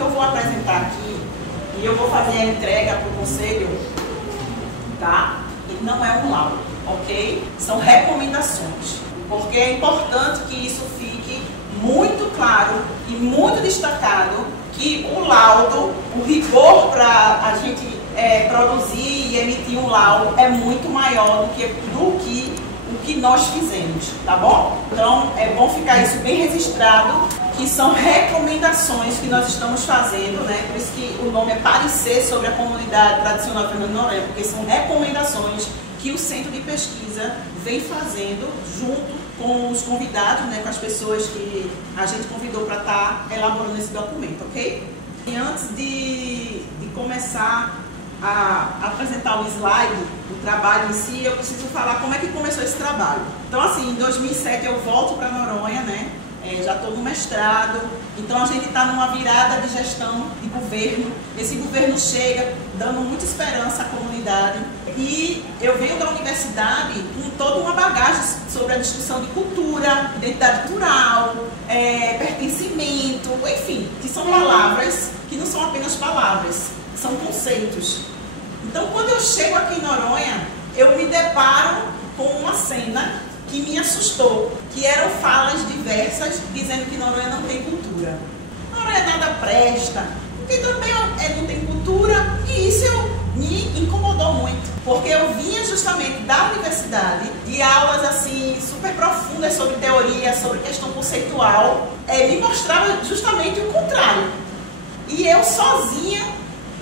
que eu vou apresentar aqui, e eu vou fazer a entrega para o conselho, tá? E não é um laudo, ok? São recomendações, porque é importante que isso fique muito claro e muito destacado, que o laudo, o rigor para a gente produzir e emitir um laudo é muito maior do que o que nós fizemos, tá bom? Então é bom ficar isso bem registrado, que são recomendações que nós estamos fazendo, né? Por isso que o nome é Parecer sobre a Comunidade Tradicional Fernando de Noronha, porque são recomendações que o Centro de Pesquisa vem fazendo junto com os convidados, né, com as pessoas que a gente convidou para estar elaborando esse documento, ok? E antes de começar a apresentar o slide, o trabalho em si, eu preciso falar como é que começou esse trabalho. Então, assim, em 2007 eu volto para Noronha, né? Já estou no mestrado, então a gente está numa virada de gestão de governo. Esse governo chega dando muita esperança à comunidade e eu venho da universidade com toda uma bagagem sobre a discussão de cultura, identidade cultural, pertencimento, enfim, que são palavras que não são apenas palavras, são conceitos. Então, quando eu chego aqui em Noronha, eu me deparo com uma cena que me assustou, que eram falas diversas dizendo que Noronha não tem cultura. Noronha nada presta, porque também não tem cultura, e isso me incomodou muito, porque eu vinha justamente da universidade, de aulas assim super profundas sobre teoria, sobre questão conceitual, me mostrava justamente o contrário. E eu sozinha,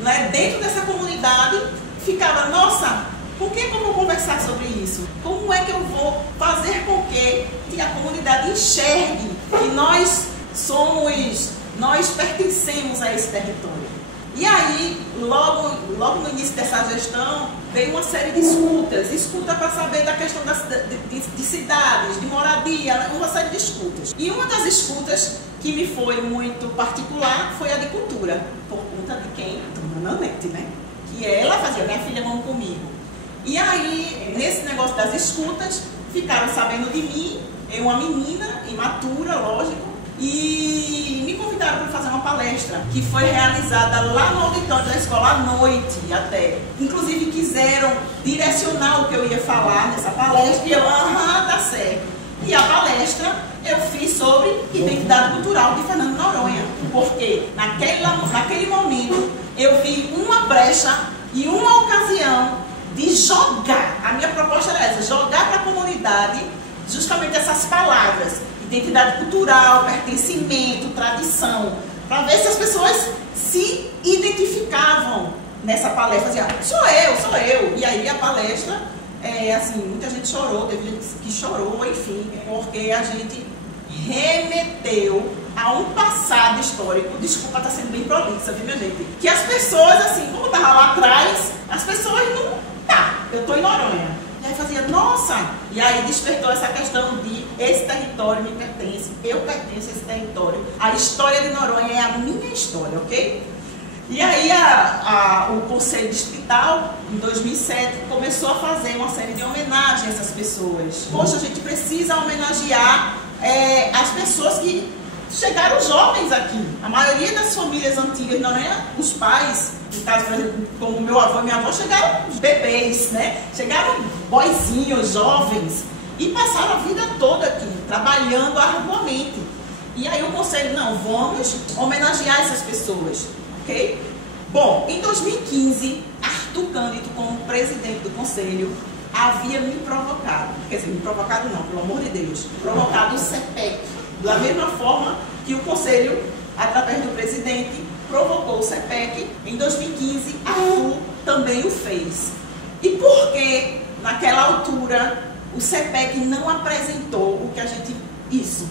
né, dentro dessa comunidade, ficava, nossa, por que eu vou conversar sobre isso? Como é que eu vou fazer com que a comunidade enxergue que nós pertencemos a esse território? E aí, logo no início dessa gestão, veio uma série de escuta para saber da questão de cidades, de moradia, uma série de escutas. E uma das escutas que me foi muito particular foi a de cultura, por conta de quem? Dona Nanete, né? Que ela fazia, minha filha, vamos comigo. E aí, nesse negócio das escutas, ficaram sabendo de mim, eu uma menina, imatura, lógico, e me convidaram para fazer uma palestra, que foi realizada lá no auditório da escola à noite até. Inclusive quiseram direcionar o que eu ia falar nessa palestra, e eu, tá certo. E a palestra eu fiz sobre identidade cultural de Fernando de Noronha, porque naquele momento eu vi uma brecha e uma ocasião de jogar, a minha proposta era essa, jogar para a comunidade justamente essas palavras, identidade cultural, pertencimento, tradição, para ver se as pessoas se identificavam nessa palestra, assim, sou eu, e aí a palestra, assim, muita gente chorou, teve gente que chorou, enfim, porque a gente remeteu a um passado histórico, desculpa, tá sendo bem prolixa, viu, minha gente? Que as pessoas, assim, como tava lá atrás, as pessoas não... eu tô em Noronha. E aí fazia, nossa! E aí despertou essa questão de esse território me pertence, eu pertenço a esse território. A história de Noronha é a minha história, ok? E aí o Conselho Distrital, em 2007, começou a fazer uma série de homenagens a essas pessoas. Poxa, a gente precisa homenagear as pessoas que chegaram jovens aqui. A maioria das famílias antigas, não é? Os pais, no caso, por exemplo, como meu avô e minha avó, chegaram bebês, né? Chegaram boizinhos, jovens, e passaram a vida toda aqui, trabalhando arduamente. E aí o conselho, não, vamos homenagear essas pessoas, ok? Bom, em 2015, Arthur Cândido, como presidente do conselho, havia me provocado, quer dizer, me provocado não, pelo amor de Deus, provocado o CEPEC, da mesma forma que o conselho, através do presidente, provocou o CEPEC. Em 2015, Arthur também o fez. E por que, naquela altura, o CEPEC não apresentou o que a gente... Isso.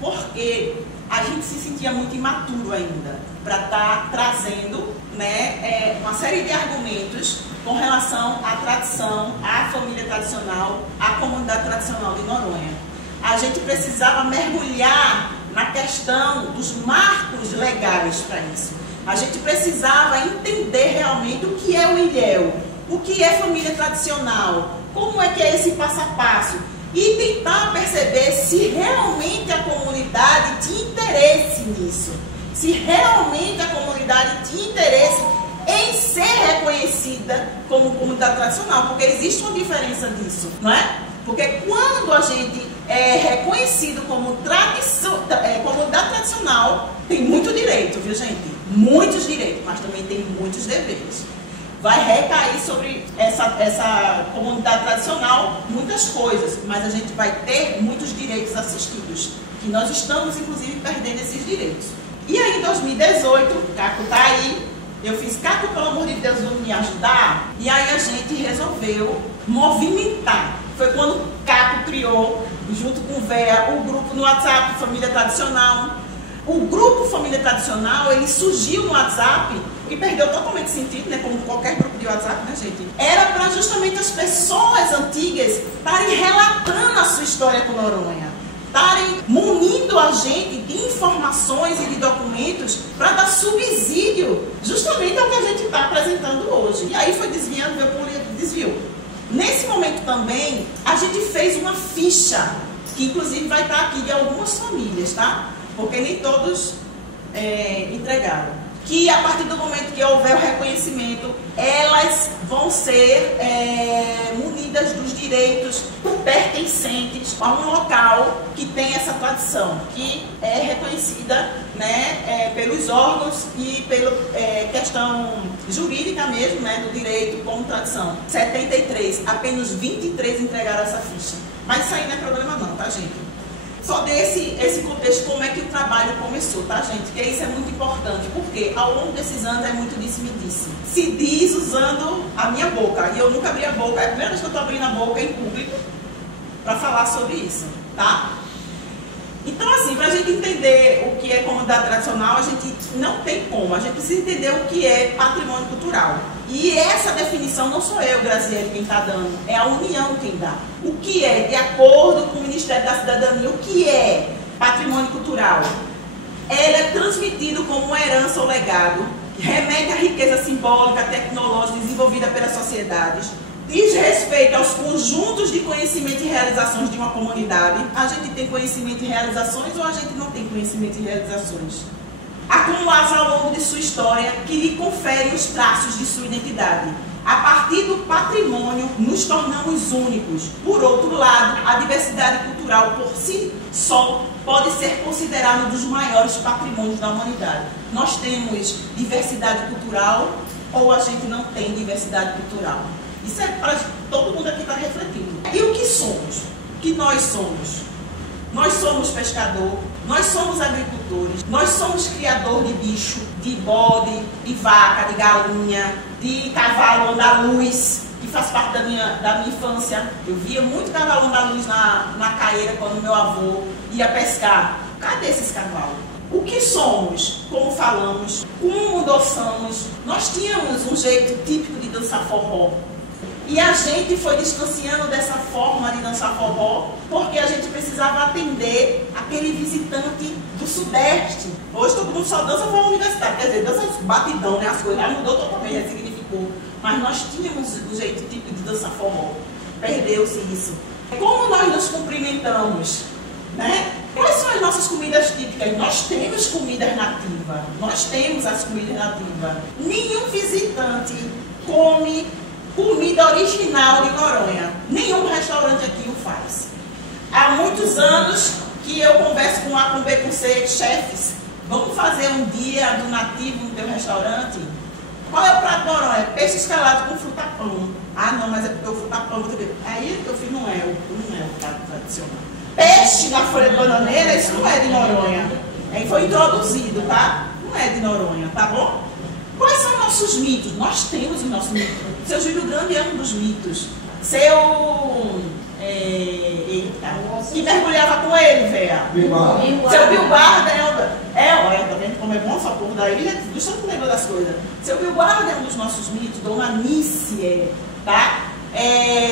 Porque a gente se sentia muito imaturo ainda para estar trazendo, né, uma série de argumentos com relação à tradição, à família tradicional, à comunidade tradicional de Noronha. A gente precisava mergulhar na questão dos marcos legais para isso. A gente precisava entender realmente o que é o ilhéu, o que é família tradicional, como é que é esse passo a passo, e tentar perceber se realmente a comunidade tinha interesse nisso. se realmente a comunidade tinha interesse em ser reconhecida como comunidade tradicional, porque existe uma diferença disso, não é? Porque quando a gente é reconhecido como comunidade tradicional, tem muito direito, viu, gente? Muitos direitos, mas também tem muitos deveres. Vai recair sobre essa comunidade tradicional muitas coisas, mas a gente vai ter muitos direitos assistidos, que nós estamos, inclusive, perdendo esses direitos. E aí, em 2018, o Caco tá aí, eu fiz, Caco, pelo amor de Deus, vamos me ajudar? E aí a gente resolveu movimentar. Foi quando o Caco criou, junto com o VEA, o grupo no WhatsApp Família Tradicional. O grupo Família Tradicional, ele surgiu no WhatsApp e perdeu totalmente sentido, né? Como qualquer grupo de WhatsApp, né, gente? Era para justamente as pessoas antigas estarem relatando a sua história com Noronha, estarem munindo a gente de informações e de documentos para dar subsídio justamente ao que a gente está apresentando hoje. E aí foi desviando, veio por desvio. Nesse momento também, a gente fez uma ficha, que inclusive vai estar aqui de algumas famílias, tá? Porque nem todos entregaram. Que a partir do momento que houver o reconhecimento, elas vão ser munidas dos direitos pertencentes a um local que tem essa tradição, que é reconhecida, né, pelos órgãos e pela questão jurídica mesmo, né, do direito como tradição. 73, apenas 23 entregaram essa ficha. Mas isso aí não é problema não, tá, gente? Só desse contexto, como é que o trabalho começou, tá, gente? Porque isso é muito importante, porque ao longo desses anos é muito disse-me-disse. Se diz usando a minha boca, e eu nunca abri a boca, é a primeira vez que eu estou abrindo a boca em público para falar sobre isso, tá? Então, assim, para a gente entender o que é comunidade tradicional, a gente não tem como, a gente precisa entender o que é patrimônio cultural. E essa definição não sou eu, Graziele, quem está dando, é a União quem dá. O que é, de acordo com o Ministério da Cidadania, o que é patrimônio cultural? Ele é transmitido como uma herança ou legado, remete à riqueza simbólica, tecnológica desenvolvida pelas sociedades, diz respeito aos conjuntos de conhecimento e realizações de uma comunidade. A gente tem conhecimento e realizações ou a gente não tem conhecimento e realizações? Acumulados ao longo de sua história, que lhe conferem os traços de sua identidade. A partir do patrimônio, nos tornamos únicos. Por outro lado, a diversidade cultural por si só pode ser considerada um dos maiores patrimônios da humanidade. Nós temos diversidade cultural ou a gente não tem diversidade cultural? Isso é para todo mundo aqui estar refletindo. E o que somos? O que nós somos? Nós somos pescador, nós somos agricultores, nós somos criador de bicho, de bode, de vaca, de galinha, de cavalo andaluz, que faz parte da minha infância. Eu via muito cavalo andaluz na caeira quando meu avô ia pescar. Cadê esses cavalos? O que somos? Como falamos? Como dançamos? Nós tínhamos um jeito típico de dançar forró. E a gente foi distanciando dessa forma de dançar forró, porque a gente precisava atender aquele visitante do Sudeste. Hoje todo mundo só dança forró universitário, quer dizer, dança batidão, né? As coisas mudou totalmente, ressignificou. Mas nós tínhamos o jeito típico de dançar forró. Perdeu-se isso. Como nós nos cumprimentamos, né? Quais são as nossas comidas típicas? Nós temos comidas nativas. Nós temos as comidas nativas. Nenhum visitante come comida original de Noronha. Nenhum restaurante aqui o faz. Há muitos anos que eu converso com A, com B, com C, chefes. Vamos fazer um dia do nativo no teu restaurante? Qual é o prato de Noronha? É peixe escalado com frutapão. Ah, não, mas é porque o frutapão... Aí eu fiz, não é o prato tradicional. Peixe na folha de bananeira, isso não é de Noronha. Foi introduzido, tá? Não é de Noronha, tá bom? Quais são nossos mitos? Nós temos os nossos mitos. Seu Júlio Grande é um dos mitos. Que mergulhava com ele, Véia. Seu Bilbarda olha, tá vendo como é bom essa porra daí? Deixa eu lembrar das coisas. Seu Bilbarda é um dos nossos mitos. Dona Nícia, tá?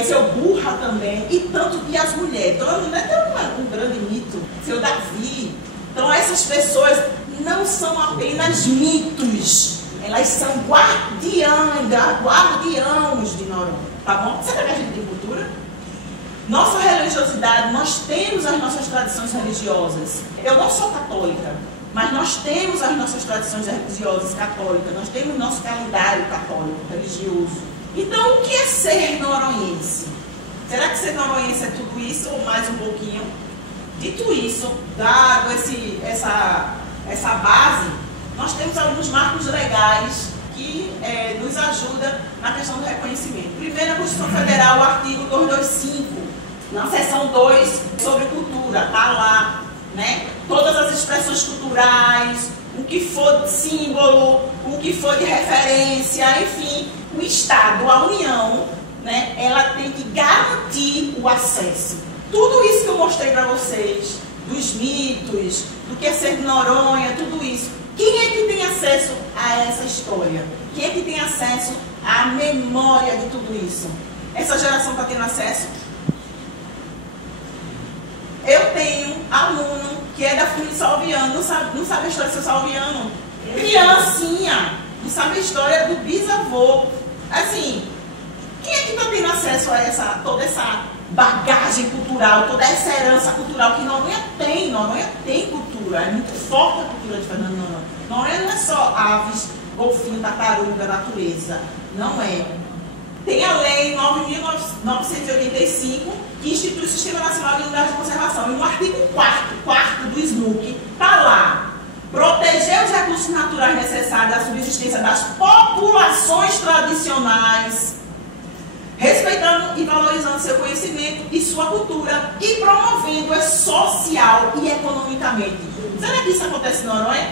Seu Burra também. E as mulheres. Então, a mulher tem um grande mito. Seu Davi. Então, essas pessoas não são apenas mitos. Elas são guardiãos de Noronha, tá bom? Será que a gente tem cultura? Nossa religiosidade, nós temos as nossas tradições religiosas. Eu não sou católica, Mas nós temos as nossas tradições religiosas católicas, nós temos nosso calendário católico religioso. Então, o que é ser noronhense? Será que ser noronhense é tudo isso ou mais um pouquinho? Dito isso, dado essa base, nós temos alguns marcos legais que nos ajudam na questão do reconhecimento. Primeiro, a Constituição Federal, o artigo 225, na seção 2, sobre cultura, está lá, né? Todas as expressões culturais, o que for de símbolo, o que for de referência, enfim, o Estado, a União, né? Ela tem que garantir o acesso. Tudo isso que eu mostrei para vocês, dos mitos, do que é ser de Noronha, tudo isso. Quem é que tem acesso a essa história? Quem é que tem acesso à memória de tudo isso? Essa geração está tendo acesso? Eu tenho aluno que é da família Salviano, não sabe a história do seu Salviano. Criancinha, não sabe a história do bisavô. Assim, quem é que está tendo acesso a toda essa bagagem cultural, toda essa herança cultural que Noronha tem? Noronha tem cultura, é muito forte a cultura de Fernando Noronha. Noronha não é só aves, golfinho, tartaruga, natureza. Não é. Tem a Lei 9.985, que institui o Sistema Nacional de Unidades de Conservação. E no artigo 4º do SNUC, está lá: proteger os recursos naturais necessários à subsistência das populações tradicionais, respeitando e valorizando seu conhecimento e sua cultura, e promovendo-a social e economicamente. Será que isso acontece em Noronha?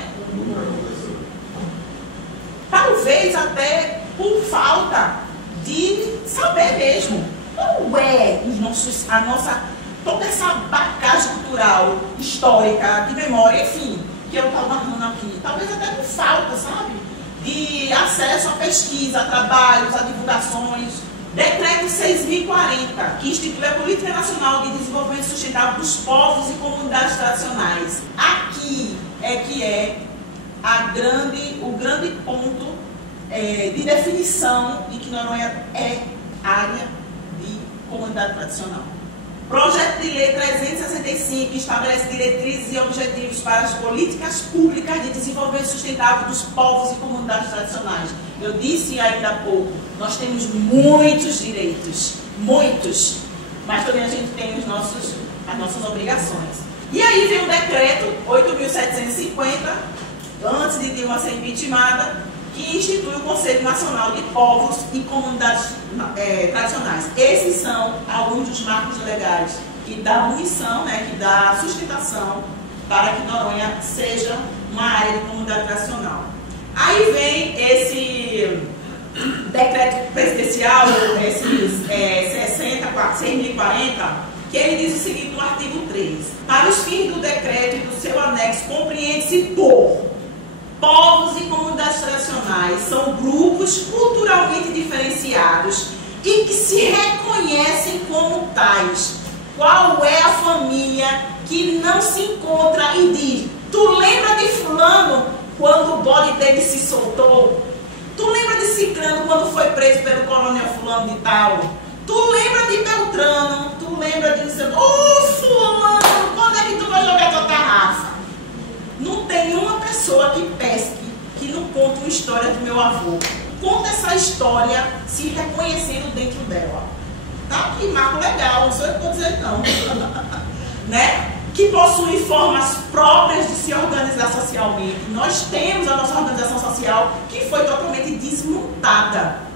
Talvez até por falta de saber mesmo qual é toda essa bagagem cultural, histórica, de memória, enfim, que eu estava narrando aqui. Talvez até por falta, sabe? De acesso à pesquisa, a trabalhos, a divulgações. Decreto 6.040, que institui a Política Nacional de Desenvolvimento Sustentável dos Povos e Comunidades Tradicionais. Aqui é que é o grande ponto de definição de que Noronha é área de comunidade tradicional. Projeto de Lei 365, que estabelece diretrizes e objetivos para as políticas públicas de desenvolvimento sustentável dos povos e comunidades tradicionais. Eu disse ainda há pouco, nós temos muitos direitos, muitos, mas também a gente tem as nossas obrigações. E aí vem o decreto 8.750, antes de Dilma ser impeachmentada, que institui o Conselho Nacional de Povos e Comunidades Tradicionais. Esses são alguns dos marcos legais que dão munição, né, que dá sustentação para que Noronha seja uma área de comunidade tradicional. Aí vem esse decreto presidencial, esse 6.040, que ele diz o seguinte no artigo 3. Para os fins do decreto e do seu anexo, compreende-se por povos e comunidades tradicionais são grupos culturalmente diferenciados e que se reconhecem como tais. Qual é a família que não se encontra e diz: tu lembra de fulano quando o bode dele se soltou? Tu lembra de Cicrano quando foi preso pelo coronel fulano de tal? Tu lembra de Beltrano? Tu lembra de fulano, quando é que tu vai jogar tua tarrafa? Não tem uma pessoa que pesque que não conta uma história do meu avô. Conta essa história se reconhecendo dentro dela. Tá aqui, marco legal, não sou eu que estou dizendo não. Né? Que possui formas próprias de se organizar socialmente. Nós temos a nossa organização social que foi totalmente desmontada.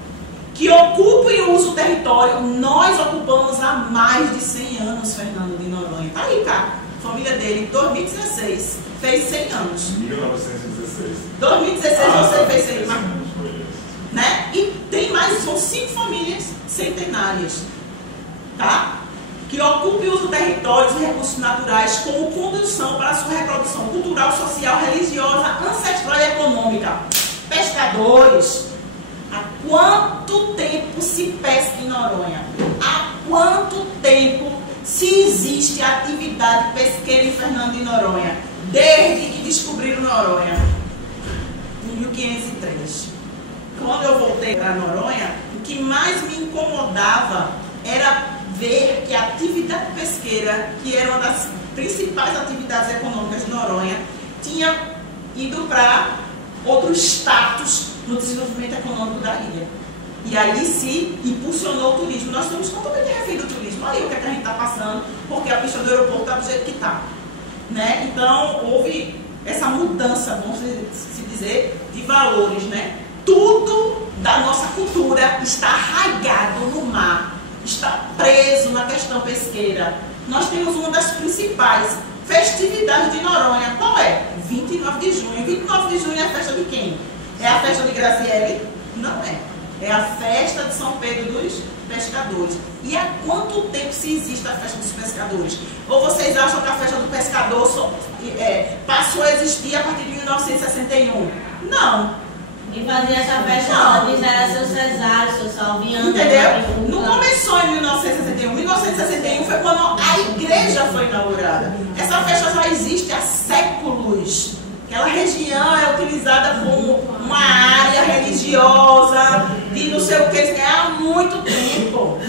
Que ocupa e usa o território. Nós ocupamos há mais de 100 anos, Fernando de Noronha. Tá aí, cara. Família dele, 2016, fez 100 anos. 1916. 2016 você fez 100 anos. Né? E tem mais, são 5 famílias centenárias, tá? Que ocupam e usam territórios e recursos naturais como condução para a sua reprodução cultural, social, religiosa, ancestral e econômica. Pescadores. Há quanto tempo se pesca em Noronha? Há quanto tempo se existe atividade pesqueira em Fernando de Noronha? Desde que descobriram Noronha, em 1503. Quando eu voltei para Noronha, o que mais me incomodava era ver que a atividade pesqueira, que era uma das principais atividades econômicas de Noronha, tinha indo para outro status no desenvolvimento econômico da ilha. E aí se impulsionou o turismo. Nós estamos totalmente refém do turismo. Olha aí o que a gente está passando, porque a pista do aeroporto está do jeito que está. Né? Então, houve essa mudança, vamos se dizer, de valores. Né? Tudo da nossa cultura está arraigado no mar, está preso na questão pesqueira. Nós temos uma das principais festividades de Noronha. Qual é? 29 de junho. 29 de junho é a festa de quem? É a festa de Graziele? Não é. É a festa de São Pedro dos Pescadores. E há quanto tempo se existe a festa dos pescadores? Ou vocês acham que a festa do pescador passou a existir a partir de 1961? Não. Quem fazia essa festa antes era seu Cesário, seu Salviano. Entendeu? Não começou em 1961. 1961 foi quando a igreja foi inaugurada. Essa festa já existe há séculos. Aquela região é utilizada como uma área religiosa de não sei o que, há muito tempo.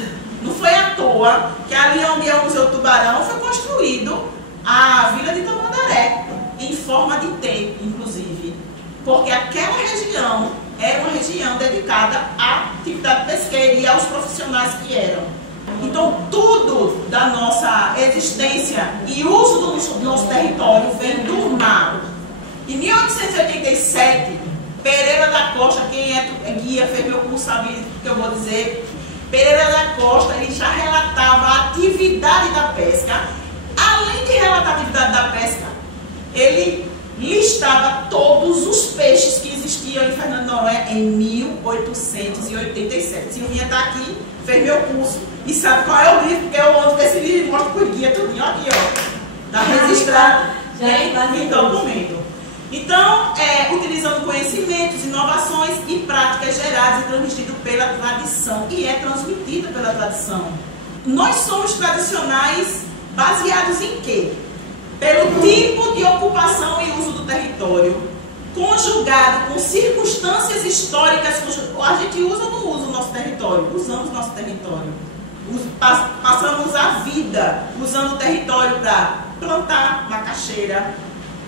Não foi à toa que ali onde é o Museu Tubarão foi construído a Vila de Tamandaré, em forma de T, inclusive. Porque aquela região era uma região dedicada à atividade pesqueira e aos profissionais que eram. Então, tudo da nossa existência e uso do nosso território vem do mar. Em 1887, Pereira da Costa, quem é guia, fez meu curso, sabe o que eu vou dizer. Pereira da Costa, ele já relatava a atividade da pesca. Além de relatar a atividade da pesca, ele listava todos os peixes que existiam em Fernando de Noronha em 1887. Silvinha está aqui, fez meu curso e sabe qual é o livro, porque eu ando com esse livro e mostro para o guia tudinho. Aqui, ó. Está registrado em documento. Então, utilizando conhecimentos, inovações e práticas geradas e transmitido pela tradição. E é transmitido pela tradição. Nós somos tradicionais baseados em quê? Pelo tipo de ocupação e uso do território, conjugado com circunstâncias históricas. A gente usa ou não usa o nosso território? Usamos o nosso território. Passamos a vida usando o território para plantar macaxeira,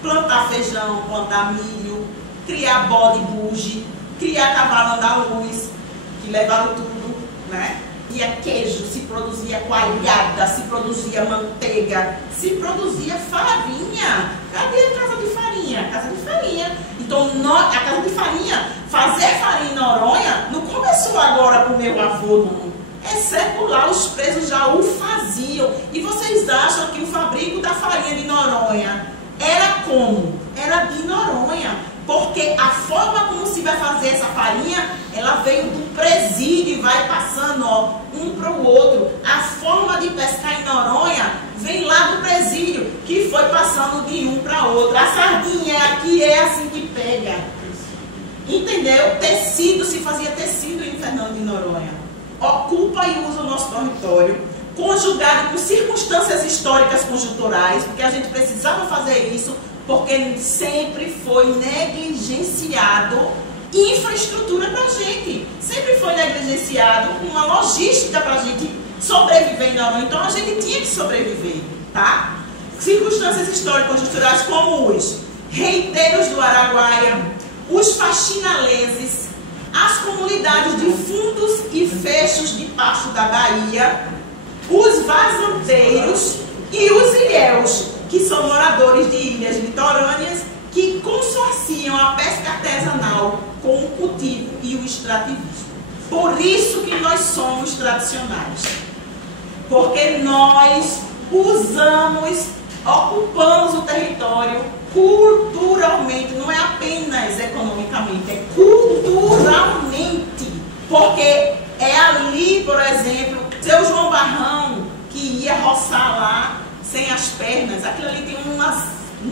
plantar feijão, plantar milho, criar bode e buge, criar cavalo andaluz, que levaram tudo, né? E queijo, se produzia coalhada, se produzia manteiga, se produzia farinha. Cadê a casa de farinha? Casa de farinha. Então, a casa de farinha, fazer farinha em Noronha, não começou agora com o meu avô, não. É secular, os presos já o faziam. E vocês acham que o fabrico da farinha de Noronha era como? Era de Noronha. Porque a forma como se vai fazer essa farinha, ela veio do presídio e vai passando um para o outro. A forma de pescar em Noronha vem lá do presídio, que foi passando de um para outro. A sardinha aqui é assim que pega. Entendeu? Tecido, se fazia tecido em Fernando de Noronha. Ocupa e usa o nosso território, conjugado com circunstâncias históricas conjunturais, porque a gente precisava fazer isso, porque sempre foi negligenciado infraestrutura para a gente. Sempre foi negligenciado uma logística para a gente sobreviver em Noronha. Então a gente tinha que sobreviver, tá? Circunstâncias históricas conjunturais como os reiteiros do Araguaia, os faxinaleses, as comunidades de fundos e fechos de pasto da Bahia, os vazanteiros e os ilhéus, que são moradores de ilhas litorâneas que consorciam a pesca artesanal com o cultivo e o extrativismo. Por isso que nós somos tradicionais. Porque nós ocupamos o território culturalmente, não é apenas economicamente, é culturalmente. Porque é ali, por exemplo, seu João Barrão, que ia roçar lá sem as pernas, aquilo ali tem um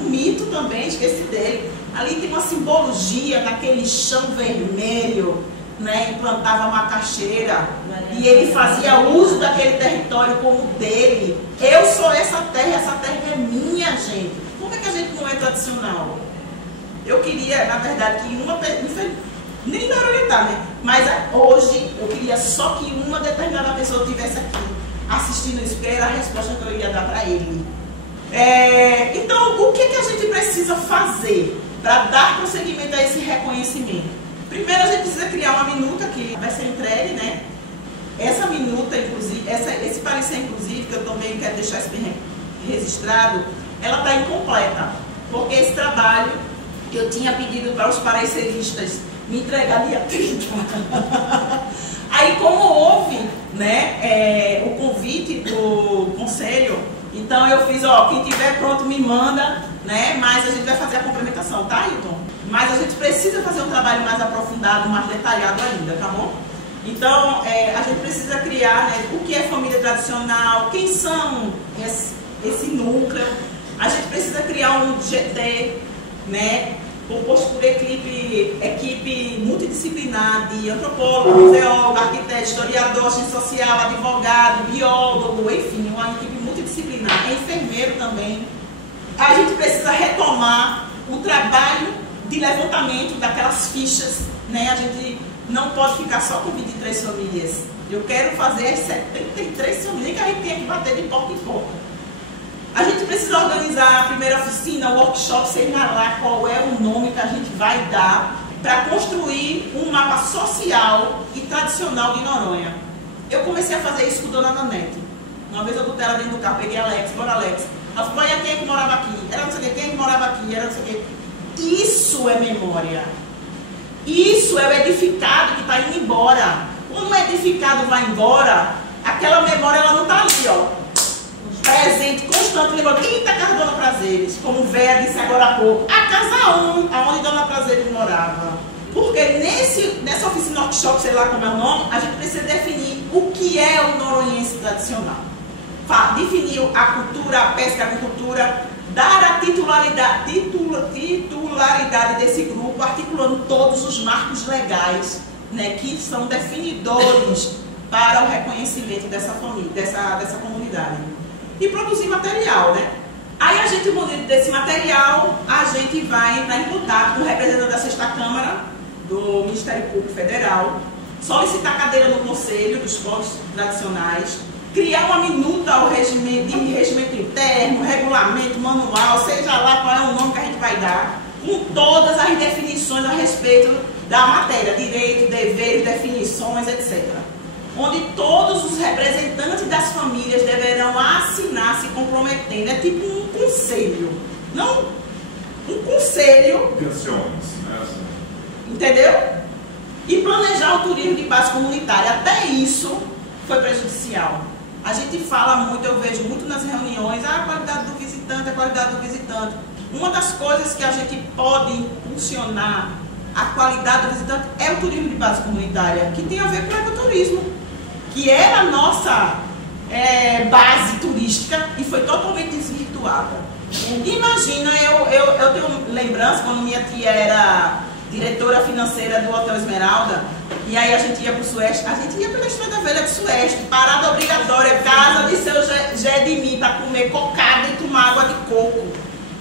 mito também, esqueci dele. Ali tem uma simbologia naquele chão vermelho, né? Implantava macaxeira e ele fazia uso daquele território como dele. Eu sou essa terra é minha, gente. Como é que a gente não é tradicional? Eu queria, na verdade, que uma nem na hora tá, né? Mas hoje eu queria só que uma determinada pessoa estivesse aqui assistindo isso, porque era a resposta que eu ia dar para ele. Então, o que a gente precisa fazer? para dar prosseguimento a esse reconhecimento? Primeiro a gente precisa criar uma minuta que vai ser entregue, né? Essa minuta, inclusive, esse parecer, inclusive, que eu também quero deixar isso bem registrado, ela está incompleta, porque esse trabalho eu tinha pedido para os pareceristas me entregar dia 30. Aí, como houve, né, o convite do conselho, então eu fiz, ó, quem tiver pronto me manda, né, mas a gente vai fazer a complementação, tá, Hilton? Mas a gente precisa fazer um trabalho mais aprofundado, mais detalhado ainda, tá bom? Então, a gente precisa criar, né, o que é família tradicional, quem são esse núcleo. A gente precisa criar um GT, né, composto por equipe multidisciplinar de antropólogo, museólogo, arquiteto, historiador, cientista social, advogado, biólogo, enfim, uma equipe multidisciplinar, enfermeiro também. A gente precisa retomar o trabalho de levantamento daquelas fichas, né? A gente não pode ficar só com 23 famílias. Eu quero fazer as 73 famílias que a gente tem que bater de porta em porta. A gente precisa organizar a primeira oficina, o workshop, sei lá qual é o nome que a gente vai dar, para construir um mapa social e tradicional de Noronha. Eu comecei a fazer isso com a dona Nanete. Uma vez eu botei ela dentro do carro, peguei a Alex, bora Alex. Ela falou, olha quem é que morava aqui? Era não sei o que, quem é que morava aqui? Era não sei o que. Isso é memória. Isso é o edificado que está indo embora. Quando o edificado vai embora, aquela memória ela não está ali, ó. Presente, constante, lembrando, eita, a casa da Dona Prazeres, como Vera disse agora há pouco, a casa 1, aonde Dona Prazeres morava. Porque nessa oficina workshop, sei lá como é o nome, a gente precisa definir o que é o noronhense tradicional. Definir a cultura, a pesca, a agricultura, dar a titularidade desse grupo, articulando todos os marcos legais, né, que são definidores para o reconhecimento dessa família, dessa comunidade. E produzir material, né? Aí a gente, munido desse material, a gente vai entrar em contato com o representante da 6ª Câmara do Ministério Público Federal, solicitar cadeira no Conselho dos Povos Tradicionais, criar uma minuta ao regimento interno, regulamento, manual, seja lá qual é o nome que a gente vai dar, com todas as definições a respeito da matéria, direitos, deveres, definições, etc. Onde todos os representantes das famílias deverão assinar se comprometendo. É tipo um conselho. Não um conselho. Intenções, né? Entendeu? E planejar o turismo de base comunitária. Até isso foi prejudicial. A gente fala muito, eu vejo muito nas reuniões, a qualidade do visitante, a qualidade do visitante. Uma das coisas que a gente pode impulsionar a qualidade do visitante é o turismo de base comunitária, que tem a ver com o ecoturismo, que era a nossa base turística e foi totalmente desvirtuada. Imagina, eu tenho lembrança quando minha tia era diretora financeira do Hotel Esmeralda, e aí a gente ia para o Sueste, a gente ia pela Estrada Velha do Sueste, parada obrigatória, casa de seu Gedimim para comer cocada e tomar água de coco.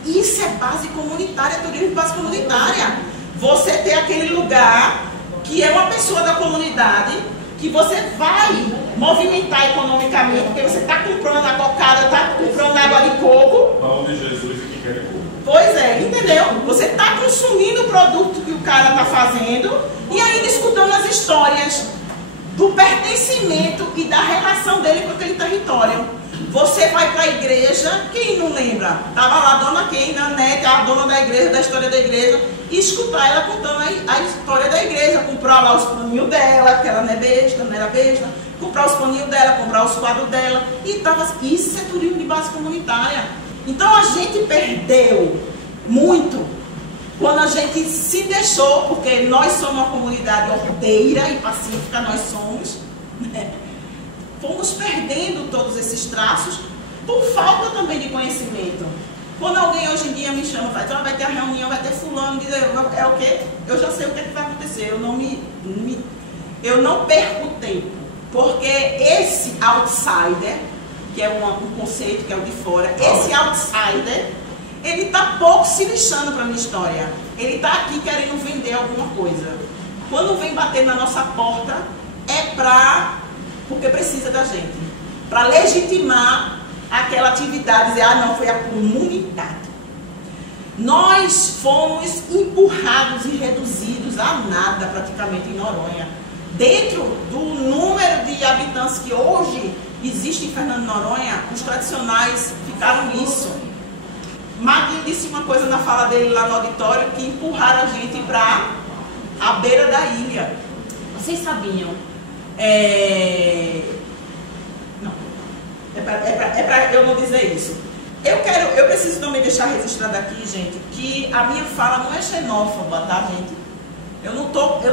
Isso é base comunitária, turismo de base comunitária. Você ter aquele lugar que é uma pessoa da comunidade, que você vai movimentar economicamente, porque você está comprando a cocada, está comprando água de coco. Pão de Jesus e que quer de coco. Pois é, entendeu? Você está consumindo o produto que o cara está fazendo e ainda escutando as histórias do pertencimento e da relação dele com aquele território. Você vai para a igreja, quem não lembra? Estava lá a dona quem, Nanete, a dona da igreja, da história da igreja, e escutar ela contando a história da igreja, comprar lá os paninhos dela, que ela não é besta, não era besta, comprar os paninhos dela, comprar os quadros dela, e tava, isso é turismo de base comunitária. Então a gente perdeu muito quando a gente se deixou, porque nós somos uma comunidade ordeira e pacífica, nós somos, né? Fomos perdendo todos esses traços por falta também de conhecimento. Quando alguém hoje em dia me chama, faz, ah, vai ter a reunião, vai ter fulano, diz, é o quê? Eu já sei o que é que vai acontecer, eu não perco tempo, porque esse outsider, que é um conceito que é o de fora, esse outsider, ele está pouco se lixando para a minha história. Ele está aqui querendo vender alguma coisa. Quando vem bater na nossa porta, porque precisa da gente, para legitimar aquela atividade, dizer, ah, não, foi a comunidade. Nós fomos empurrados e reduzidos a nada praticamente em Noronha. Dentro do número de habitantes que hoje existe em Fernando de Noronha, os tradicionais ficaram nisso. Maguinho disse uma coisa na fala dele lá no auditório, que empurraram a gente para a beira da ilha. Vocês sabiam? Não. É para eu não dizer isso. Eu preciso também deixar registrado aqui, gente, que a minha fala não é xenófoba, tá, gente? Eu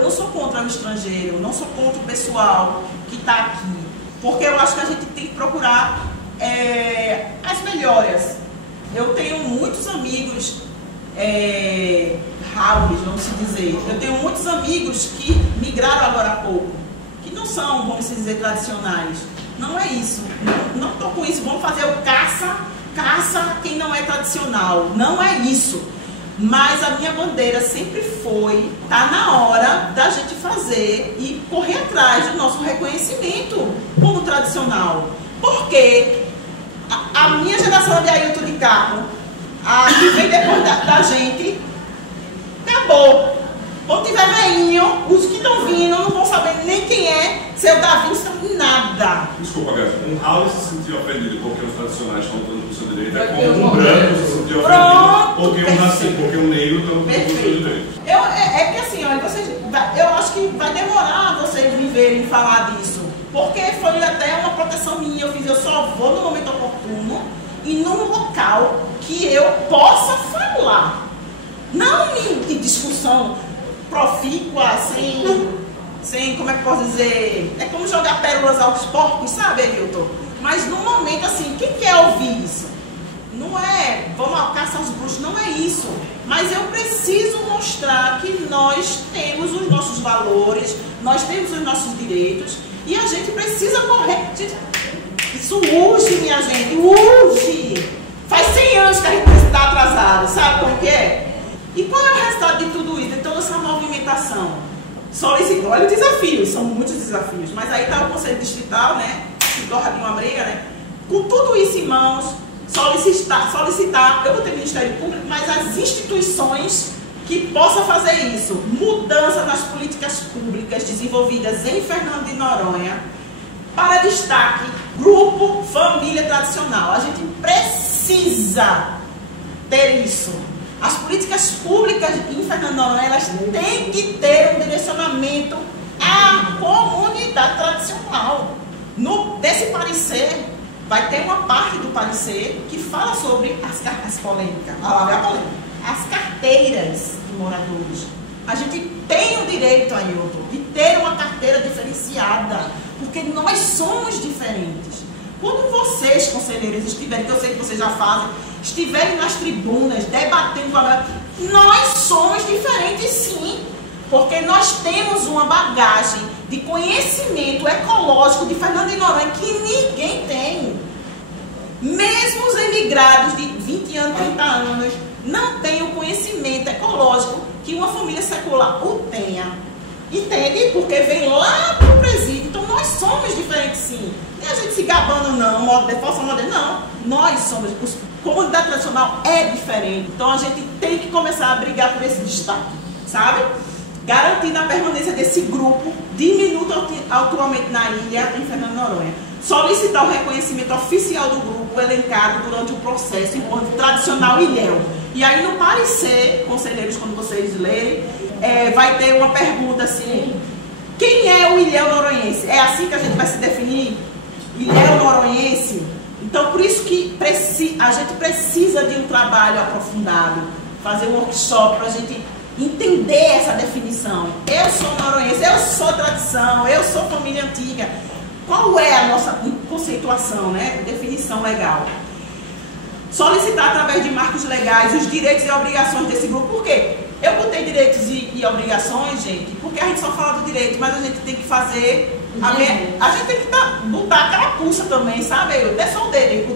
não sou contra o estrangeiro, não sou contra o pessoal que está aqui. Porque eu acho que a gente tem que procurar as melhorias. Eu tenho muitos amigos raros, vamos dizer. Eu tenho muitos amigos que migraram agora há pouco, que não são, vamos dizer, tradicionais. Não é isso. Não estou com isso. Vamos fazer o caça quem não é tradicional. Não é isso. Mas a minha bandeira sempre foi, tá na hora da gente fazer e correr atrás do nosso reconhecimento como tradicional. Porque a minha geração de Ailton de Carmo, a que vem depois da gente, acabou. Quando tiver veinho, os que estão vindo não vão saber nem quem é seu Davi, não sabe nada. Desculpa, Gás, um Raul se sentiu ofendido porque os tradicionais estão lutando por seu direito, é como um branco se sentiu ofendido porque um negro está lutando por seu direito. É que assim, olha, eu acho que vai demorar vocês me verem falar disso, porque foi até uma proteção minha. Eu só vou no momento oportuno e num local que eu possa falar, não em discussão profícua, sem, como é que eu posso dizer, é como jogar pérolas aos porcos, sabe, Ailton? Mas num momento assim, quem quer ouvir isso? Não é, vamos caçar os bruxos, não é isso. Mas eu preciso mostrar que nós temos os nossos valores, nós temos os nossos direitos e a gente precisa correr. Isso urge, minha gente, urge! Faz 100 anos que a gente está atrasado, sabe como que é? E qual é o resultado de tudo isso, de toda essa movimentação? Olha os desafios, são muitos desafios, mas aí está o Conselho Distrital, né, que torna de uma briga, né? Com tudo isso em mãos, solicitar, eu vou ter Ministério Público, mas as instituições que possam fazer isso, mudança nas políticas públicas desenvolvidas em Fernando de Noronha, para destaque, grupo, família tradicional. A gente precisa ter isso. As políticas públicas em Fernando de Noronha, elas têm que ter um direcionamento à comunidade tradicional. Desse parecer, vai ter uma parte do parecer que fala sobre as polêmicas, as carteiras de moradores. A gente tem o direito, Ailton, de ter uma carteira diferenciada, porque nós somos diferentes. Quando vocês, conselheiros, estiverem, que eu sei que vocês já fazem, estiverem nas tribunas, debatendo com a galera, nós somos diferentes sim, porque nós temos uma bagagem de conhecimento ecológico de Fernando de Noronha que ninguém tem. Mesmo os emigrados de 20 anos, 30 anos, não têm o conhecimento ecológico que uma família secular o tenha. Entende? Porque vem lá para o presídio. Então nós somos diferentes sim. E a gente se gabando não, modo de falsa modelo, não. Nós somos, comunidade tradicional é diferente. Então a gente tem que começar a brigar por esse destaque, sabe? Garantindo a permanência desse grupo diminuto atualmente na ilha, em Fernando de Noronha. Solicitar o reconhecimento oficial do grupo elencado durante o processo enquanto tradicional ilhéu. E aí no parecer, conselheiros, quando vocês lerem, vai ter uma pergunta assim: quem é o ilhéu noronhense? É assim que a gente vai se definir? Ilhéu noronhense? Então por isso que a gente precisa de um trabalho aprofundado, fazer um workshop para a gente entender essa definição. Eu sou noronhense, eu sou tradição, eu sou família antiga. Qual é a nossa conceituação, né? Definição legal. Solicitar através de marcos legais os direitos e obrigações desse grupo. Por quê? Eu botei direitos e obrigações, gente, porque a gente só fala do direito, mas a gente tem que fazer... A gente tem que botar a carapuça também, sabe? Eu é só o direito.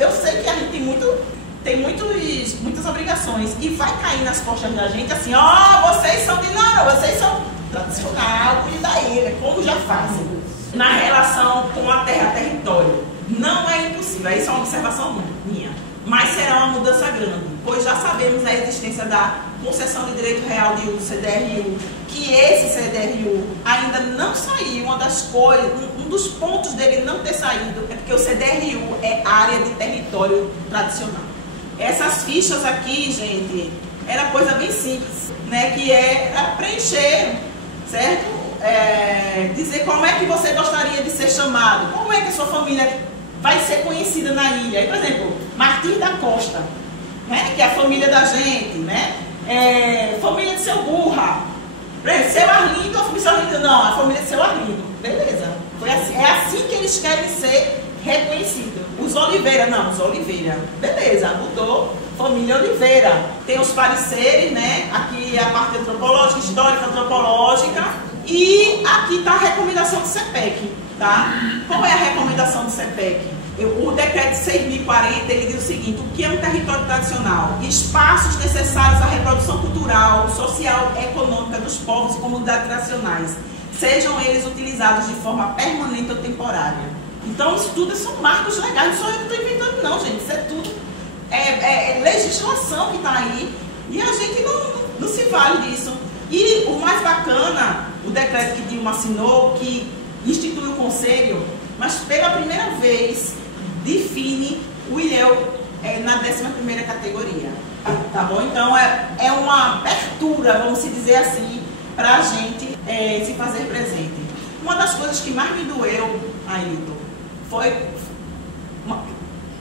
Eu sei que a gente tem muitas obrigações e vai cair nas costas da gente assim: ó, vocês são de Noronha, vocês são tradicional, cuida da ilha, como já fazem. Na relação com a terra-território. Não é impossível, isso é uma observação minha, mas será uma mudança grande. pois já sabemos a existência da concessão de direito real de uso, CDRU, que esse CDRU ainda não saiu. Uma das coisas, um dos pontos dele não ter saído é porque o CDRU é área de território tradicional. Essas fichas aqui, gente, era coisa bem simples, né? Que é preencher, certo? Dizer como é que você gostaria de ser chamado, como é que a sua família vai ser conhecida na ilha. Aí, por exemplo, Martins da Costa, né? Que é a família da gente, né? Família de Seu Burra, Seu Arlindo, a família de Seu Arlindo, não, a família de Seu Arlindo, beleza. Foi assim, é assim que eles querem ser reconhecidos. Os Oliveira, não, os Oliveira, beleza, mudou, família Oliveira. Tem os pareceres, né? Aqui a parte antropológica, histórica, antropológica, e aqui está a recomendação do CPEC, tá? Qual é a recomendação do CPEC? O decreto 6.040, ele diz o seguinte: o que é um território tradicional? Espaços necessários à reprodução cultural, social e econômica dos povos e comunidades tradicionais, sejam eles utilizados de forma permanente ou temporária. Então, isso tudo são marcos legais, não sou eu que estou inventando não, gente, isso é tudo legislação que está aí, e a gente não se vale disso. E o mais bacana, o decreto que Dilma assinou, que institui o conselho, mas pela primeira vez define o ilhéu na 11ª categoria, tá bom? Então é uma abertura, vamos dizer assim, para a gente se fazer presente. Uma das coisas que mais me doeu, Ailton,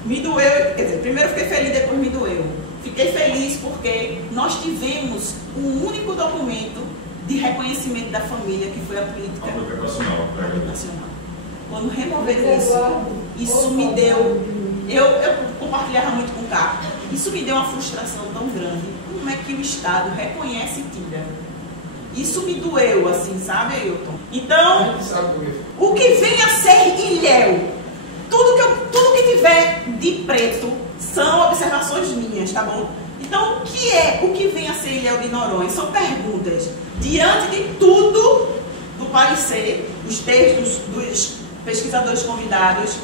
me doeu, quer dizer, primeiro fiquei feliz, depois me doeu. Fiquei feliz porque nós tivemos um único documento de reconhecimento da família, que foi a política habitacional. Quando removeram isso me deu, eu compartilhava muito com o Caco, isso me deu uma frustração tão grande. Como é que o Estado reconhece e tira? Isso me doeu, assim, sabe, Ailton? Então, o que vem a ser ilhéu, tudo que tiver de preto são observações minhas, tá bom? Então, o que vem a ser ilhéu de Noronha? São perguntas. Diante de tudo do parecer, os textos dos pesquisadores convidados,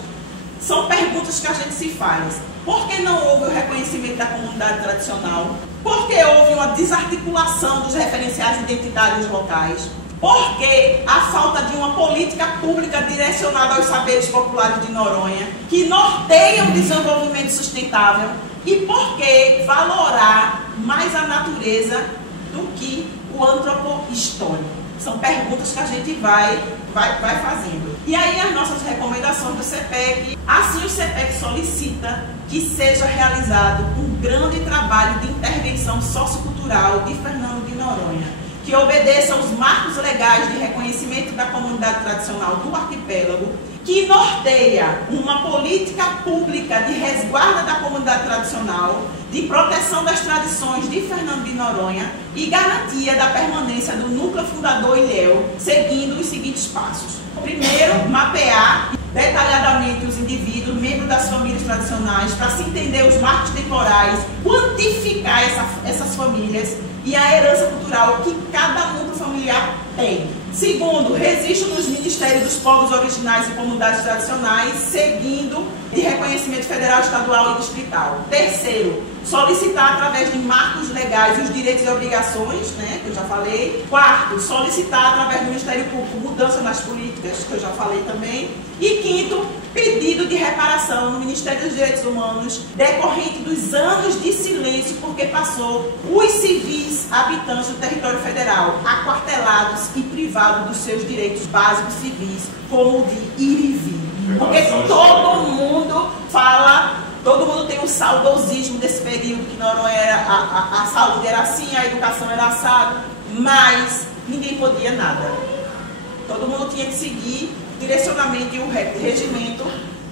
são perguntas que a gente se faz. Por que não houve o reconhecimento da comunidade tradicional? Por que houve uma desarticulação dos referenciais identitários locais? Por que a falta de uma política pública direcionada aos saberes populares de Noronha, que norteiam o desenvolvimento sustentável? E por que valorar mais a natureza do que o antropo-histórico? São perguntas que a gente vai fazendo. E aí as nossas recomendações do CPEC. Assim o CPEC solicita que seja realizado um grande trabalho de intervenção sociocultural de Fernando de Noronha, que obedeça aos marcos legais de reconhecimento da comunidade tradicional do arquipélago, que norteia uma política pública de resguardo da comunidade tradicional, de proteção das tradições de Fernando de Noronha e garantia da permanência do núcleo fundador ilhéu, seguindo os seguintes passos. Primeiro, mapear detalhadamente os indivíduos, membros das famílias tradicionais, para se entender os marcos temporais, quantificar essas famílias e a herança cultural que cada núcleo familiar tem. Segundo, registro nos Ministérios dos Povos Originais e Comunidades Tradicionais, seguindo de reconhecimento federal, estadual e distrital. Terceiro, solicitar através de marcos legais os direitos e obrigações, né, que eu já falei. Quarto, solicitar através do Ministério Público mudança nas políticas, que eu já falei também. E quinto, pedido de reparação no Ministério dos Direitos Humanos, decorrente dos anos de silêncio, porque passou os civis habitantes do território federal aquartelados e privados dos seus direitos básicos civis, como o de ir e vir. Porque todo mundo fala, todo mundo tem um saudosismo desse período, que Noronha era, a saúde era assim, a educação era assada, mas ninguém podia nada. Todo mundo tinha que seguir direcionamento e o regimento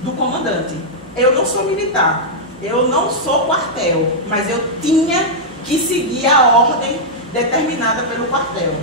do comandante. Eu não sou militar, eu não sou quartel, mas eu tinha que seguir a ordem determinada pelo quartel.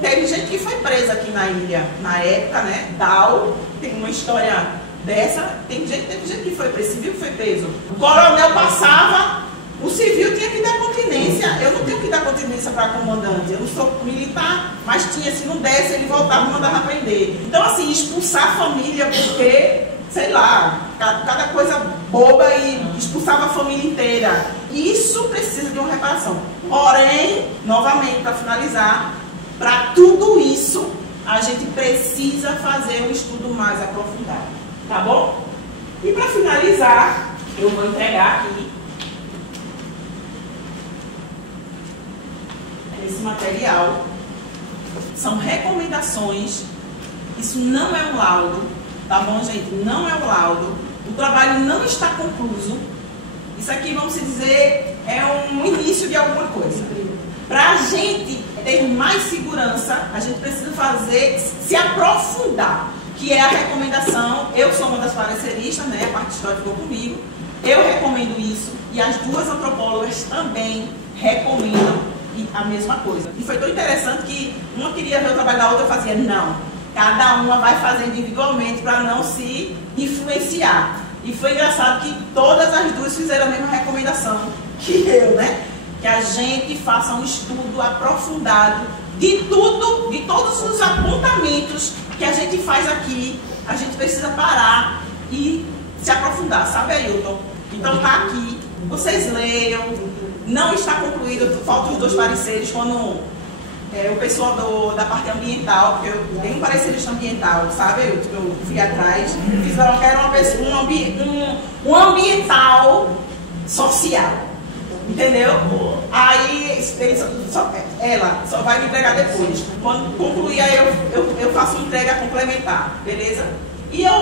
Teve gente que foi presa aqui na ilha, na época, né? Dal, tem uma história dessa, teve gente que foi preso, civil que foi preso. O coronel passava, o civil tinha que dar continência. Eu não tenho que dar continência para comandante, eu não sou militar, mas tinha, se não desse, ele voltava e mandava prender. Então, assim, expulsar a família porque sei lá, cada coisa boba e expulsava a família inteira. Isso precisa de uma reparação. Porém, novamente, para finalizar, para tudo isso, a gente precisa fazer um estudo mais aprofundado, tá bom? E para finalizar, eu vou entregar aqui esse material. São recomendações. Isso não é um laudo, tá bom, gente? Não é um laudo. O trabalho não está concluído. Isso aqui, vamos dizer, é um início de alguma coisa. Para a gente ter mais segurança, a gente precisa se aprofundar, que é a recomendação. Eu sou uma das pareceristas, né? A parte histórica ficou comigo. Eu recomendo isso e as duas antropólogas também recomendam a mesma coisa. E foi tão interessante que uma queria ver o trabalho da outra, eu fazia, não. Cada uma vai fazendo individualmente para não se influenciar. E foi engraçado que todas as duas fizeram a mesma recomendação que eu, né? Que a gente faça um estudo aprofundado de tudo, de todos os apontamentos que a gente faz aqui. A gente precisa parar e se aprofundar, sabe, Ailton? Então tá aqui, vocês leiam, não está concluído, faltam os 2 pareceres quando o pessoal da parte ambiental, porque eu tenho um parecerista ambiental, sabe, Ailton, que eu fui atrás, fizeram que era um ambiental social, entendeu? Aí ela só vai me entregar depois. Quando concluir, aí eu faço uma entrega complementar, beleza? E eu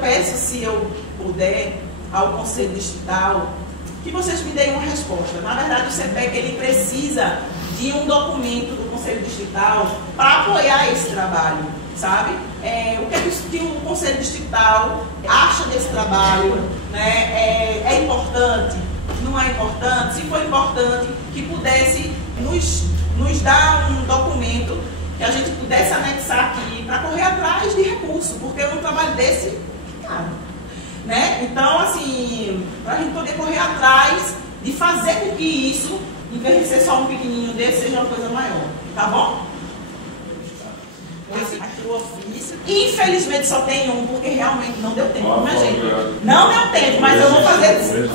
peço, se eu puder, ao Conselho Distrital, que vocês me deem uma resposta. Na verdade, o CEPEC ele precisa de um documento do Conselho Distrital para apoiar esse trabalho, sabe? O que o Conselho Distrital acha desse trabalho, né? É importante? Não é importante? Se for importante, que pudesse nos dar um documento que a gente pudesse anexar aqui para correr atrás de recursos, porque um trabalho desse, cara, né? Então, assim, para a gente poder correr atrás de fazer com que isso, em vez de ser só um pequenininho desse, seja uma coisa maior, tá bom? Aqui o ofício. Infelizmente só tem um, porque realmente não deu tempo, minha gente. Não deu tempo, mas eu vou fazer isso.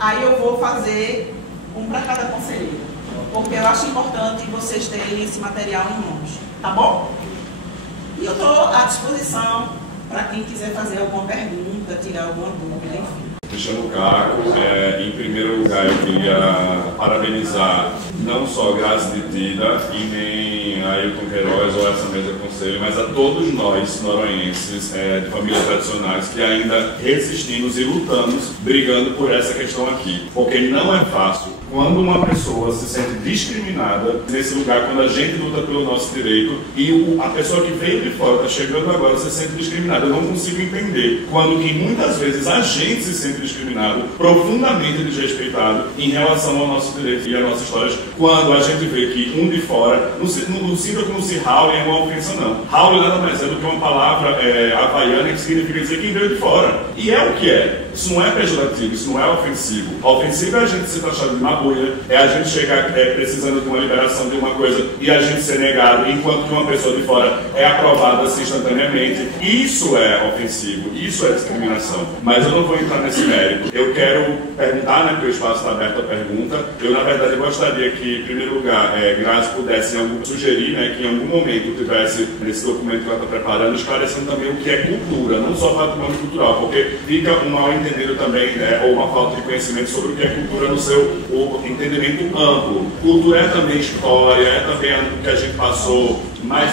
Aí eu vou fazer um para cada conselheiro, porque eu acho importante vocês terem esse material em mãos, tá bom? E eu estou à disposição para quem quiser fazer alguma pergunta, tirar alguma dúvida, enfim. Me chamo Caco. Em primeiro lugar, eu queria parabenizar não só a Grazi de Tida e nem a Ailton Queiroz ou essa mesa de conselho, mas a todos nós noronhenses de famílias tradicionais que ainda resistimos e lutamos, brigando por essa questão aqui. Porque não é fácil. Quando uma pessoa se sente discriminada nesse lugar, quando a gente luta pelo nosso direito e a pessoa que veio de fora, está chegando agora, se sente discriminada, eu não consigo entender. Quando que muitas vezes a gente se sente discriminado, profundamente desrespeitado em relação ao nosso direito e às nossas histórias, quando a gente vê que um de fora, não sinta como se Haule é uma ofensa, não. Haule nada mais é do que uma palavra havaiana que significa dizer quem veio de fora. E é o que é. Isso não é pejorativo, isso não é ofensivo. Ofensivo é a gente ser taxado de mabuia, é a gente chegar precisando de uma liberação de uma coisa e a gente ser negado, enquanto que uma pessoa de fora é aprovada assim instantaneamente. Isso é ofensivo, isso é discriminação. Mas eu não vou entrar nesse mérito. Eu quero perguntar, né, porque o espaço está aberto à pergunta. Eu, na verdade, gostaria que, em primeiro lugar, Grazi pudesse sugerir, né, que em algum momento tivesse, nesse documento que ela está preparando, esclarecendo também o que é cultura, não só patrimônio cultural, porque fica um mal entendido também, né, ou uma falta de conhecimento sobre o que é cultura no seu entendimento amplo. Cultura é também história, é também o que a gente passou mais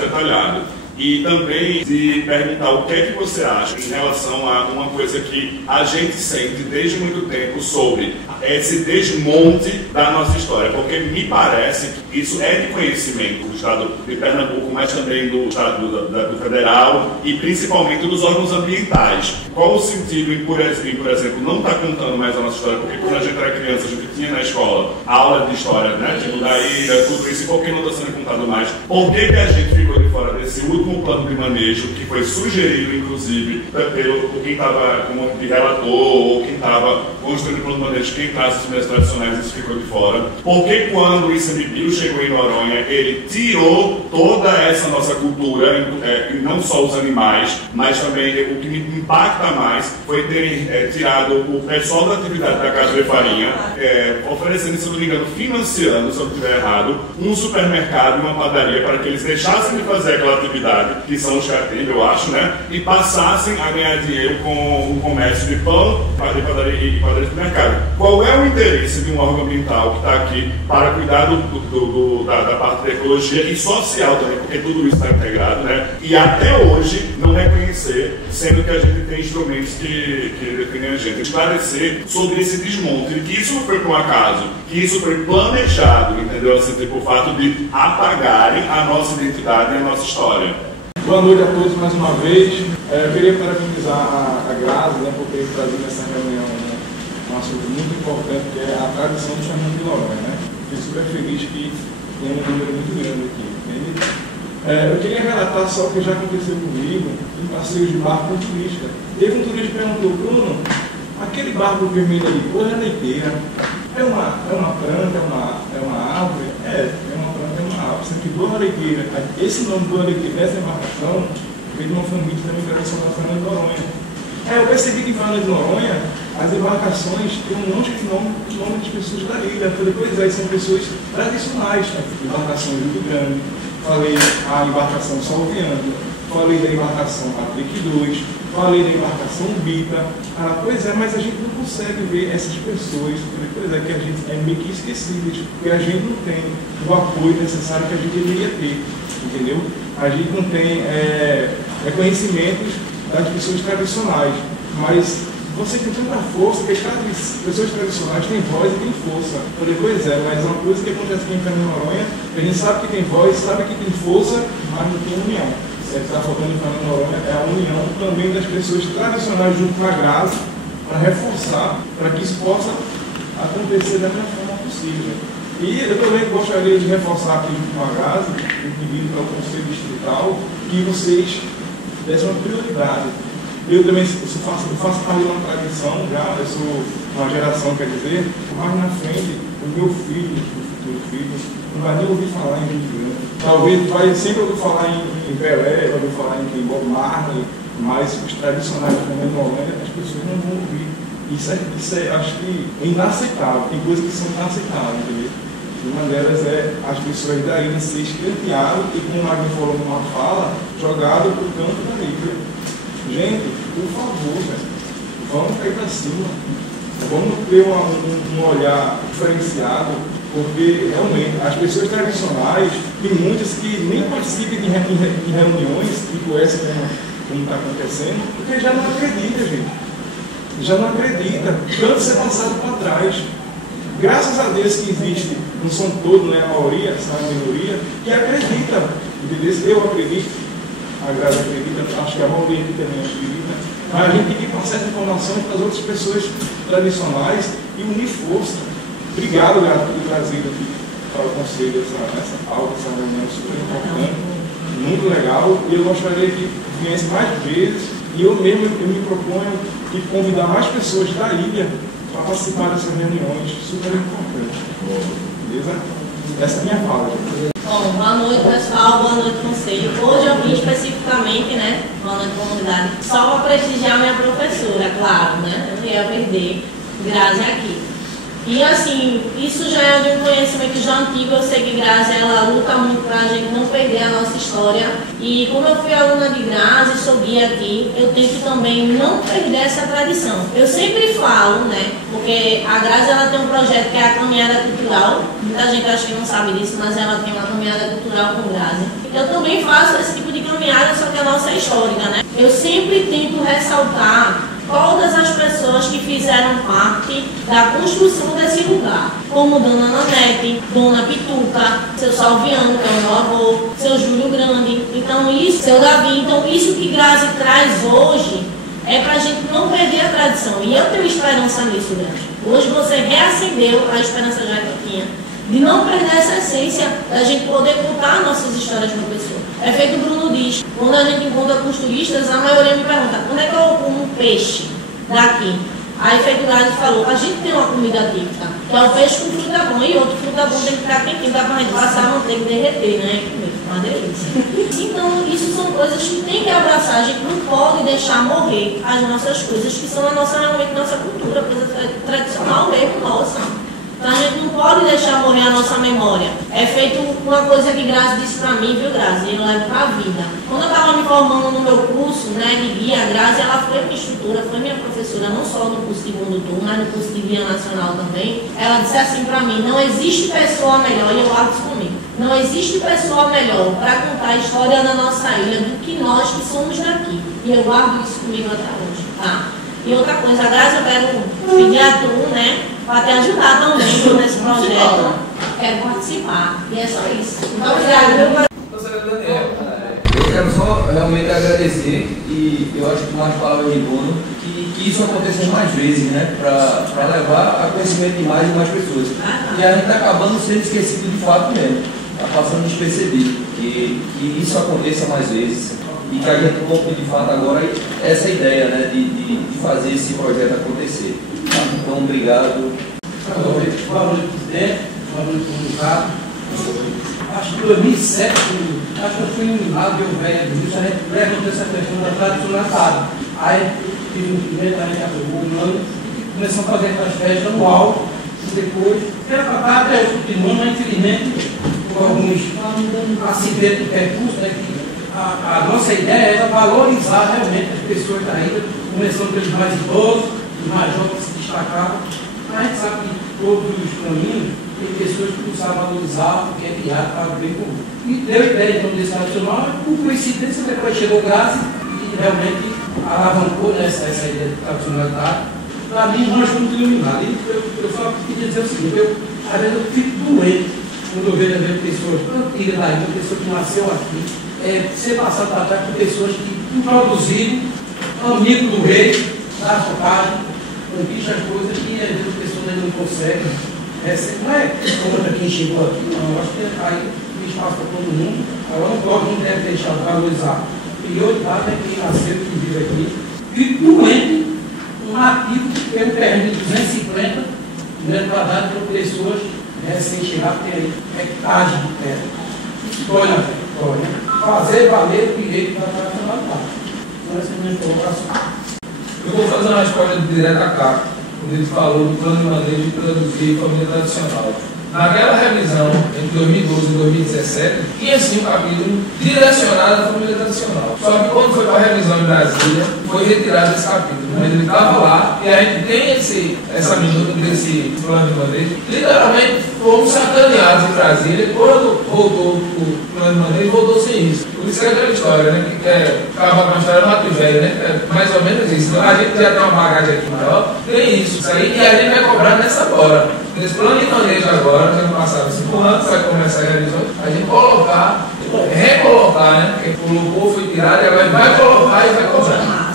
detalhado. E também de perguntar o que é que você acha em relação a uma coisa que a gente sente desde muito tempo sobre esse desmonte da nossa história, porque me parece que isso é de conhecimento do Estado de Pernambuco, mas também do Estado do Federal e principalmente dos órgãos ambientais. Qual o sentido em, por exemplo, não estar contando mais a nossa história? Porque quando a gente era criança, a gente tinha na escola aula de história, né? Tipo da ilha, tudo isso, e por que não está sendo contado mais? Por que a gente ficou de fora desse desse último plano de manejo, que foi sugerido, inclusive, pelo quem estava como de relator, ou quem estava construindo o plano de manejo, quem traz as meias tradicionais, isso ficou de fora. Porque quando o ICMBio chegou em Noronha, ele tirou toda essa nossa cultura, e não só os animais, mas também o que me impacta mais foi terem tirado o pessoal da atividade da Casa de Farinha, oferecendo, se não me engano, financiando, se eu não estiver errado, um supermercado e uma padaria para que eles deixassem de fazer aquela atividade, que são os carteiros, eu acho, né? E passassem a ganhar dinheiro com o comércio de pão, de padaria e padaria de mercado. Qual é o interesse de um órgão ambiental que está aqui para cuidar da parte da ecologia e social também, porque tudo isso está integrado, né? E até hoje não reconhecer, sendo que a gente tem instrumentos que defendem a gente, esclarecer sobre esse desmonte, e que isso não foi por um acaso, que isso foi planejado, entendeu? Assim, por fato de apagarem a nossa identidade e a nossa história. Boa noite a todos mais uma vez. Eu queria parabenizar a Grazi, né, por ter trazido nessa reunião um assunto muito importante, que é a tradição do Fernando de Noronha, né? Fiquei super feliz que tem um número muito grande aqui, entende? Eu queria relatar só o que já aconteceu comigo em passeios de barco com turista. Teve um turista que perguntou: Bruno, aquele barco vermelho ali, cor é leiteira? É uma planta, é uma árvore? É uma planta, é uma árvore. Isso aqui, Boa Leiteira. Esse nome Boa Leiteira dessa embarcação veio de uma família da migração da Fernando de Noronha. Eu percebi que em Fernando de Noronha as embarcações têm um monte de nome de pessoas da ilha. Eu falei, pois é, são pessoas tradicionais. Embarcação Rio Grande, falei a embarcação Salviano, falei da embarcação Aplique 2, falei da embarcação Bita. Pois é, mas a gente não consegue ver essas pessoas. Pois é, que a gente é meio que esquecidas, porque a gente não tem o apoio necessário que a gente deveria ter, entendeu? A gente não tem reconhecimentos das pessoas tradicionais, mas você tem tanta força, que as pessoas tradicionais têm voz e têm força. Eu falei, pois é, mas uma coisa que acontece aqui em Fernando de Noronha, a gente sabe que tem voz, sabe que tem força, mas não tem união. O que está faltando em Fernando de Noronha é a união também das pessoas tradicionais junto com a Grazi, para reforçar, para que isso possa acontecer da melhor forma possível. E eu também gostaria de reforçar aqui junto com a Grazi, pedindo para o Conselho Distrital, que vocês dessem uma prioridade. Eu também faço parte de uma tradição já, eu sou uma geração, quer dizer, mais na frente, o meu filho, o futuro filho, não vai nem ouvir falar em Rio Grande. Talvez vai sempre ouvir falar em Pelé, vai ouvir falar em Bob Marley, mas os tradicionais também no Holanda, as pessoas não vão ouvir. Isso é, acho que, inaceitável. Tem coisas que são inaceitáveis, entendeu? Uma delas é as pessoas da ilha ser escanteadas e, como o Magno falou numa fala, jogado para o canto da ilha. Gente, por favor, velho, vamos cair para cima. Vamos ter um olhar diferenciado, porque realmente as pessoas tradicionais, tem muitas que nem participam de reuniões, tipo essa como está acontecendo, porque já não acredita, gente. Já não acredita. Tanto ser passado para trás. Graças a Deus que existe, não são todos, né, a maioria, essa minoria, que acredita. Entendeu? Eu acredito, a Graça acredita, acho que a maioria aqui também acredita. Mas a gente tem que passar essa informação para as outras pessoas tradicionais e unir força. Obrigado, Graça, por ter trazido aqui para o Conselho essa pauta, essa reunião super importante, muito legal. E eu gostaria que viesse mais vezes, e eu mesmo me proponho de convidar mais pessoas da ilha para participar dessas reuniões super importantes. Beleza? Essa é a minha fala. Bom, boa noite, pessoal, boa noite, conselho. Hoje eu vim especificamente, né, boa noite, comunidade, só para prestigiar minha professora, claro, né, eu não ia perder Grazi aqui. E assim, isso já é de um conhecimento já antigo, eu sei que Grazi, ela luta muito para a gente não perder a nossa história. E como eu fui aluna de Grazi, sou guia aqui, eu tento também não perder essa tradição. Eu sempre falo, né, porque a Grazi, ela tem um projeto que é a Caminhada Cultural. Muita gente acha que não sabe disso, mas ela tem uma caminhada cultural com Grazi. Eu também faço esse tipo de caminhada, só que a nossa é histórica, né? Eu sempre tento ressaltar todas as pessoas que fizeram parte da construção desse lugar, como Dona Nanete, Dona Pituca, seu Salviano, que é o meu avô, seu Júlio Grande, então isso, seu Davi, então isso que Grazi traz hoje é para a gente não perder a tradição, e eu tenho esperança nisso, grande. Hoje você reacendeu a esperança já que eu tinha de não perder essa essência, da gente poder contar nossas histórias para a pessoa. É feito o Bruno diz, quando a gente encontra com os turistas, a maioria me pergunta, quando é que eu como um peixe daqui? Aí feito o Grazi falou, a gente tem uma comida típica, que é o peixe com fruta bom, e outro fruta bom tem que ficar quentinho, dá pra gente passar a manteiga e derreter, né? Uma delícia. Então, isso são coisas que tem que abraçar, a gente não pode deixar morrer as nossas coisas, que são realmente nossa cultura, coisa tradicional mesmo nossa. Então a gente não pode deixar morrer a nossa memória. É feito uma coisa que Grazi disse pra mim, viu, Grazi? Eu levo pra vida. Quando eu estava me formando no meu curso, né, de guia, a Grazi, ela foi minha instrutora, foi minha professora, não só no curso de segundo turno, mas no curso de guia nacional também. Ela disse assim pra mim, não existe pessoa melhor, e eu guardo isso comigo, não existe pessoa melhor para contar a história da nossa ilha do que nós que somos daqui. E eu guardo isso comigo até hoje, tá? E outra coisa, a Grazi, eu quero pedir a tu, né, para te ajudar também nesse projeto. Quero participar. E é só isso. Muito obrigada. Eu quero só realmente agradecer e eu acho que com as palavras de Bruno que isso aconteça mais vezes, né? Para levar a conhecimento de mais e mais pessoas. E a gente está acabando sendo esquecido de fato mesmo. Está passando despercebido. Que isso aconteça mais vezes. E que a gente compre de fato agora essa ideia, né? De fazer esse projeto acontecer. Então, obrigado. Boa noite, presidente. Boa noite, comunicado. Acho que em 2007, acho que eu fui iluminado, eu velho, a gente levantou essa questão da tradicionalidade. Aí, fiz um primeiro, a gente aprovou um ano, começamos a fazer aquelas festas anual, e depois, era para cá, até o último ano, mas infelizmente, por alguns acidentes do percurso, né, que a nossa ideia era valorizar realmente as pessoas da ilha, começando pelos mais idosos, os mais jovens que se destacavam. Mas a gente sabe que todos os caminhos tem pessoas que não sabem valorizar o que é criado para o bem comum. E deu ideia então desse tradicional, por coincidência depois chegou o Grazi e realmente alavancou essa ideia de tradicionalidade. Para mim, nós fomos iluminados. E eu só queria dizer o seguinte, às vezes eu fico doente quando eu vejo pessoas antigas da ilha, pessoas que nasceu aqui, ser passado para trás por pessoas que introduziram, amigos do rei, da focagem, conquista as coisas que às vezes as pessoas ainda não conseguem. Não é contra quem chegou aqui, não. Eu acho que aí tem espaço para todo mundo. Agora não deve deixar de valorizar. Prioridade é quem nasceu, que vive aqui. Fico doente, um nativo que tem um terreno de 250 metros quadrados para pessoas recém-chegadas, tem aí hectares de terra. História, Vitória. Fazer valer o direito da nacionalidade. Então, essa é a minha colocação. Eu vou fazer uma resposta direta a cá, quando ele falou do plano de manejo de traduzir família tradicional. Naquela revisão, entre 2012 e 2017, tinha sim um capítulo direcionado à família tradicional. Só que quando foi para a revisão em Brasília, foi retirado esse capítulo. Mas ele estava lá e a gente tem essa minuta desse plano de manejo. Literalmente, fomos sacaneados em Brasília e quando voltou o plano de manejo, voltou sem isso. Por isso que é aquela história, né? Que acaba com a história do Mato Velho, né? É mais ou menos isso. Então, a gente já tem uma bagagem aqui maior, tem isso aí, e a gente vai cobrar nessa hora. Nesse plano de manejo agora, no ano passado, 5 anos, vai começar a revisão, a gente colocar, recolocar, né? Porque colocou, foi tirado, e agora vai colocar e vai cobrar.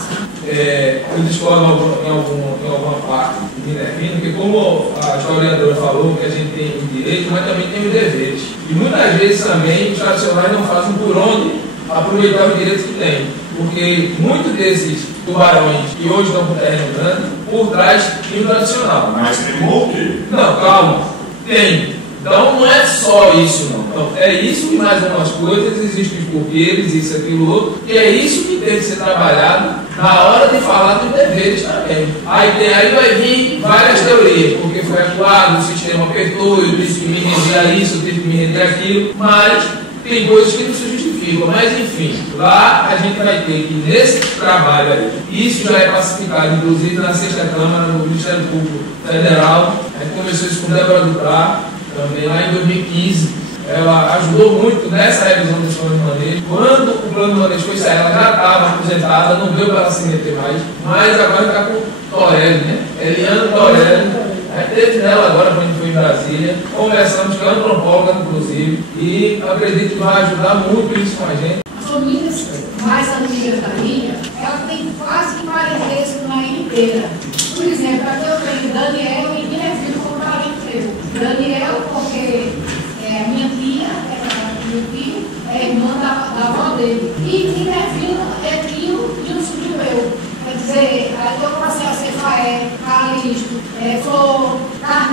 Eu discordo em alguma parte de Minervino, porque como a historiadora falou, que a gente tem o direito, mas também tem os deveres. E muitas vezes também os tradicionais não fazem por onde aproveitar os direitos que têm. Porque muitos desses tubarões que hoje estão com terreno grande, por trás tem o tradicional. Mas tem o quê? Não, calma. Tem. Então não é só isso, não. Então, é isso e mais algumas coisas, existem os porquês, isso, aquilo, outro, e é isso que tem que ser trabalhado na hora de falar dos deveres também. Aí vai vir várias teorias, porque foi atuado, o sistema apertou, eu tive que me render a isso, eu tive que me render aquilo, mas tem coisas que não se justificam. Mas enfim, lá a gente vai ter que, nesse trabalho aí, isso já é pacificado, inclusive na 6ª Câmara, no Ministério Público Federal, a gente começou isso com Débora Duprá, também lá em 2015, ela ajudou muito nessa revisão do plano de manejo. Quando o plano de manejo foi sair, ela já estava aposentada, não deu para ela se meter mais, mas agora está com Torelli, né? Eliane Torelli. Aí teve nela agora, quando a gente foi em Brasília, conversamos com a antropóloga, inclusive, e acredito que vai ajudar muito isso com a gente. As famílias mais antigas da ilha, ela tem quase que parentesco na ilha inteira. Por exemplo, aqui eu tenho Daniel e Minervino como parente meu. Daniel, porque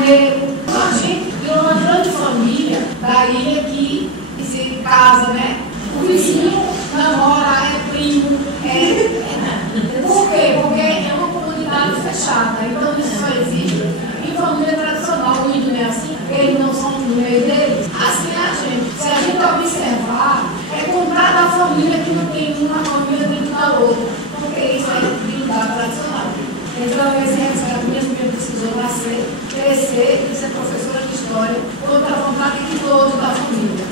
casamento. Então a gente virou uma grande família da ilha que se casa, né? O vizinho namora, é primo, Por quê? Porque é uma comunidade fechada. Então isso só existe em família tradicional. O índio não é assim, eles não são no meio deles. Assim é a gente. Se a gente observar, é contar da família que não tem uma família dentro da outra. Porque isso é comunidade tradicional. Então esse resgate mesmo que precisou nascer, crescer e ser professora de história contra a vontade de todos da família.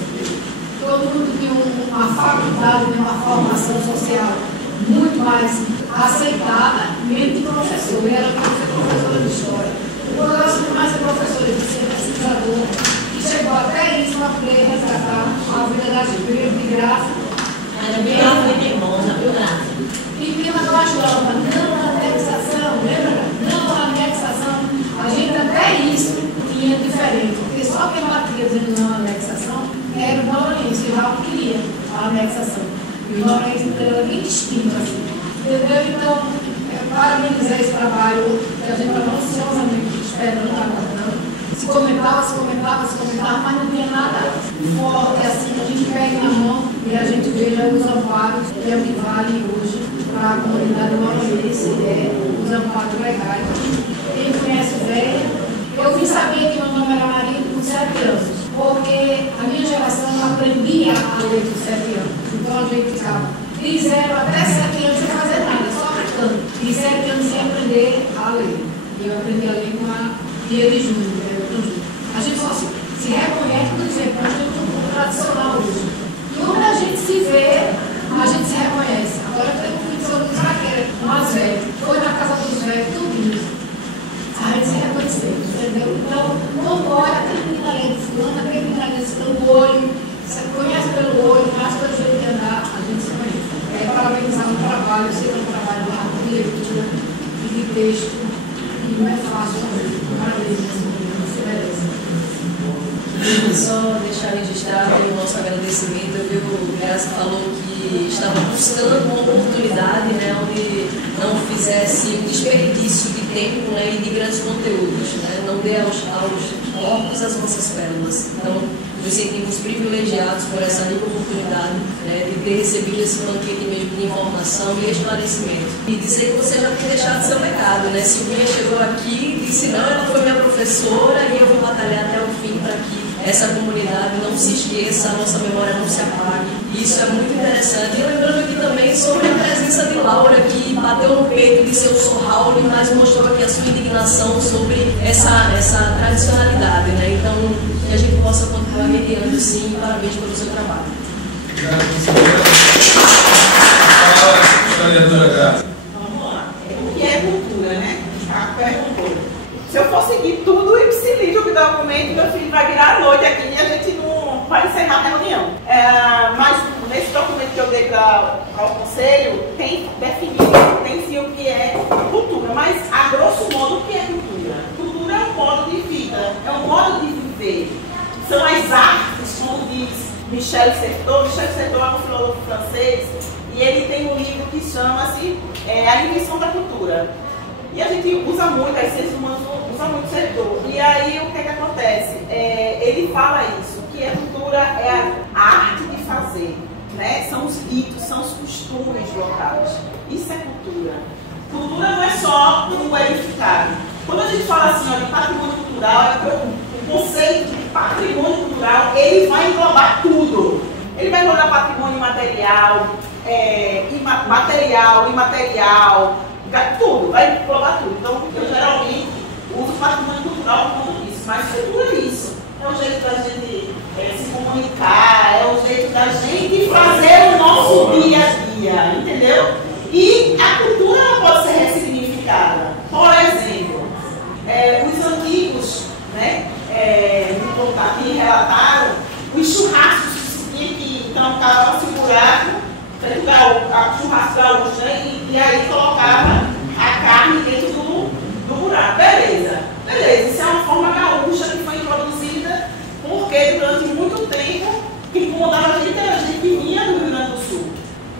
Todo mundo tinha uma faculdade, uma formação social muito mais aceitada, mesmo de professor. E ela queria ser professora de história. O negócio de mais ser professora de ser pesquisadora, que chegou até isso para poder resgatar a vida da gente, de graça. Era bem nervosa, viu, Graça? E prima não ajudava, não na anexação, lembra? Não na anexação. A gente até isso tinha diferente, porque só quem batia dizendo não na anexação era o Noronense, o Raul queria a anexação. E o Noronense era bem distinto, assim. Entendeu? Então, parabenizar esse trabalho que a gente estava ansiosamente esperando, aguardando. Se comentava, mas não tinha nada forte assim, a gente pega na mão e a gente veja os amparos, que é o que vale hoje para a comunidade noronense, os amparos legais. Quem conhece o velho, eu vim saber que meu nome era Maria com 7 anos, porque a minha geração aprendia a ler com 7 anos. Então a gente ficava de 0 até 7 anos sem fazer nada, só brincando. De 7 anos sem aprender a ler. E eu aprendi a ler com a dia de junho. A gente só se reconhece quando dizer que a gente tem um culto tradicional hoje. E onde a gente se vê, a gente se reconhece. Agora eu tenho um filho de São Luís Raqueira, mais velho, foi na casa dos velhos, tudo. A gente se reconheceu, entendeu? Então, não pode aquele menino ali de fulano, aquele menino ali pelo olho, você conhece pelo olho, mas pelo jeito de andar, a gente se conhece. É parabenizar o trabalho, eu sei que é um trabalho de leitura e de texto, e não é fácil fazer. Parabéns mesmo. Só deixar registrado o nosso agradecimento. Eu vi o Graça falou que estava buscando uma oportunidade, né, onde não fizesse um desperdício de tempo, né, e de grandes conteúdos, né, não dê aos corpos as nossas pérolas. Então, nos sentimos privilegiados por essa rica oportunidade, né, de ter recebido esse banquete mesmo de informação e esclarecimento. E dizer que você já tem deixado seu legado, né? Silvinha chegou aqui e disse, não, ela foi minha professora e eu vou batalhar até o fim para que essa comunidade não se esqueça, a nossa memória não se apague. Isso é muito interessante. E lembrando aqui também sobre a presença de Laura, que bateu no peito de seu Raul, mas mostrou aqui a sua indignação sobre essa tradicionalidade, né? Então, que a gente possa continuar mediando sim, e parabéns pelo seu trabalho. Vamos lá. O que é cultura, né? A perguntou. Se eu for seguir tudo o ipsilídio do documento, meu filho vai virar a noite aqui e a gente não vai encerrar a reunião. Mas nesse documento que eu dei para o conselho, tem definido, tem sim o que é cultura. Mas, a grosso modo, o que é cultura? Cultura é um modo de vida, é um modo de viver. São as artes, como diz Michel Certeau. Michel Certeau é um filósofo francês e ele tem um livro que chama-se A Invenção da Cultura. E a gente usa muito, as ciências humanas usam muito Certeau. E aí o que é que acontece? Ele fala isso, que a cultura é a arte de fazer, né? São os ritos, são os costumes locais. Isso é cultura. Cultura não é só um verificado. Quando a gente fala assim, ó, de patrimônio cultural, o conceito de patrimônio cultural, ele vai englobar tudo. Ele vai englobar patrimônio material, material, imaterial, tudo, vai englobar tudo. Então, eu geralmente uso patrimônio cultural por conta disso, mas cultura é isso. É o jeito da gente se comunicar, é o jeito da gente fazer o nosso dia a dia, entendeu? E a cultura ela pode ser ressignificada. Por exemplo, os antigos, né, me relataram os churrascos que tinha que trancar o buraco, churrasco gaúcho, né, e aí colocava a carne dentro do buraco. Beleza, isso é uma forma gaúcha que foi introduzida porque durante muito tempo que incomodava a gente era a gente que vinha do Rio Grande do Sul.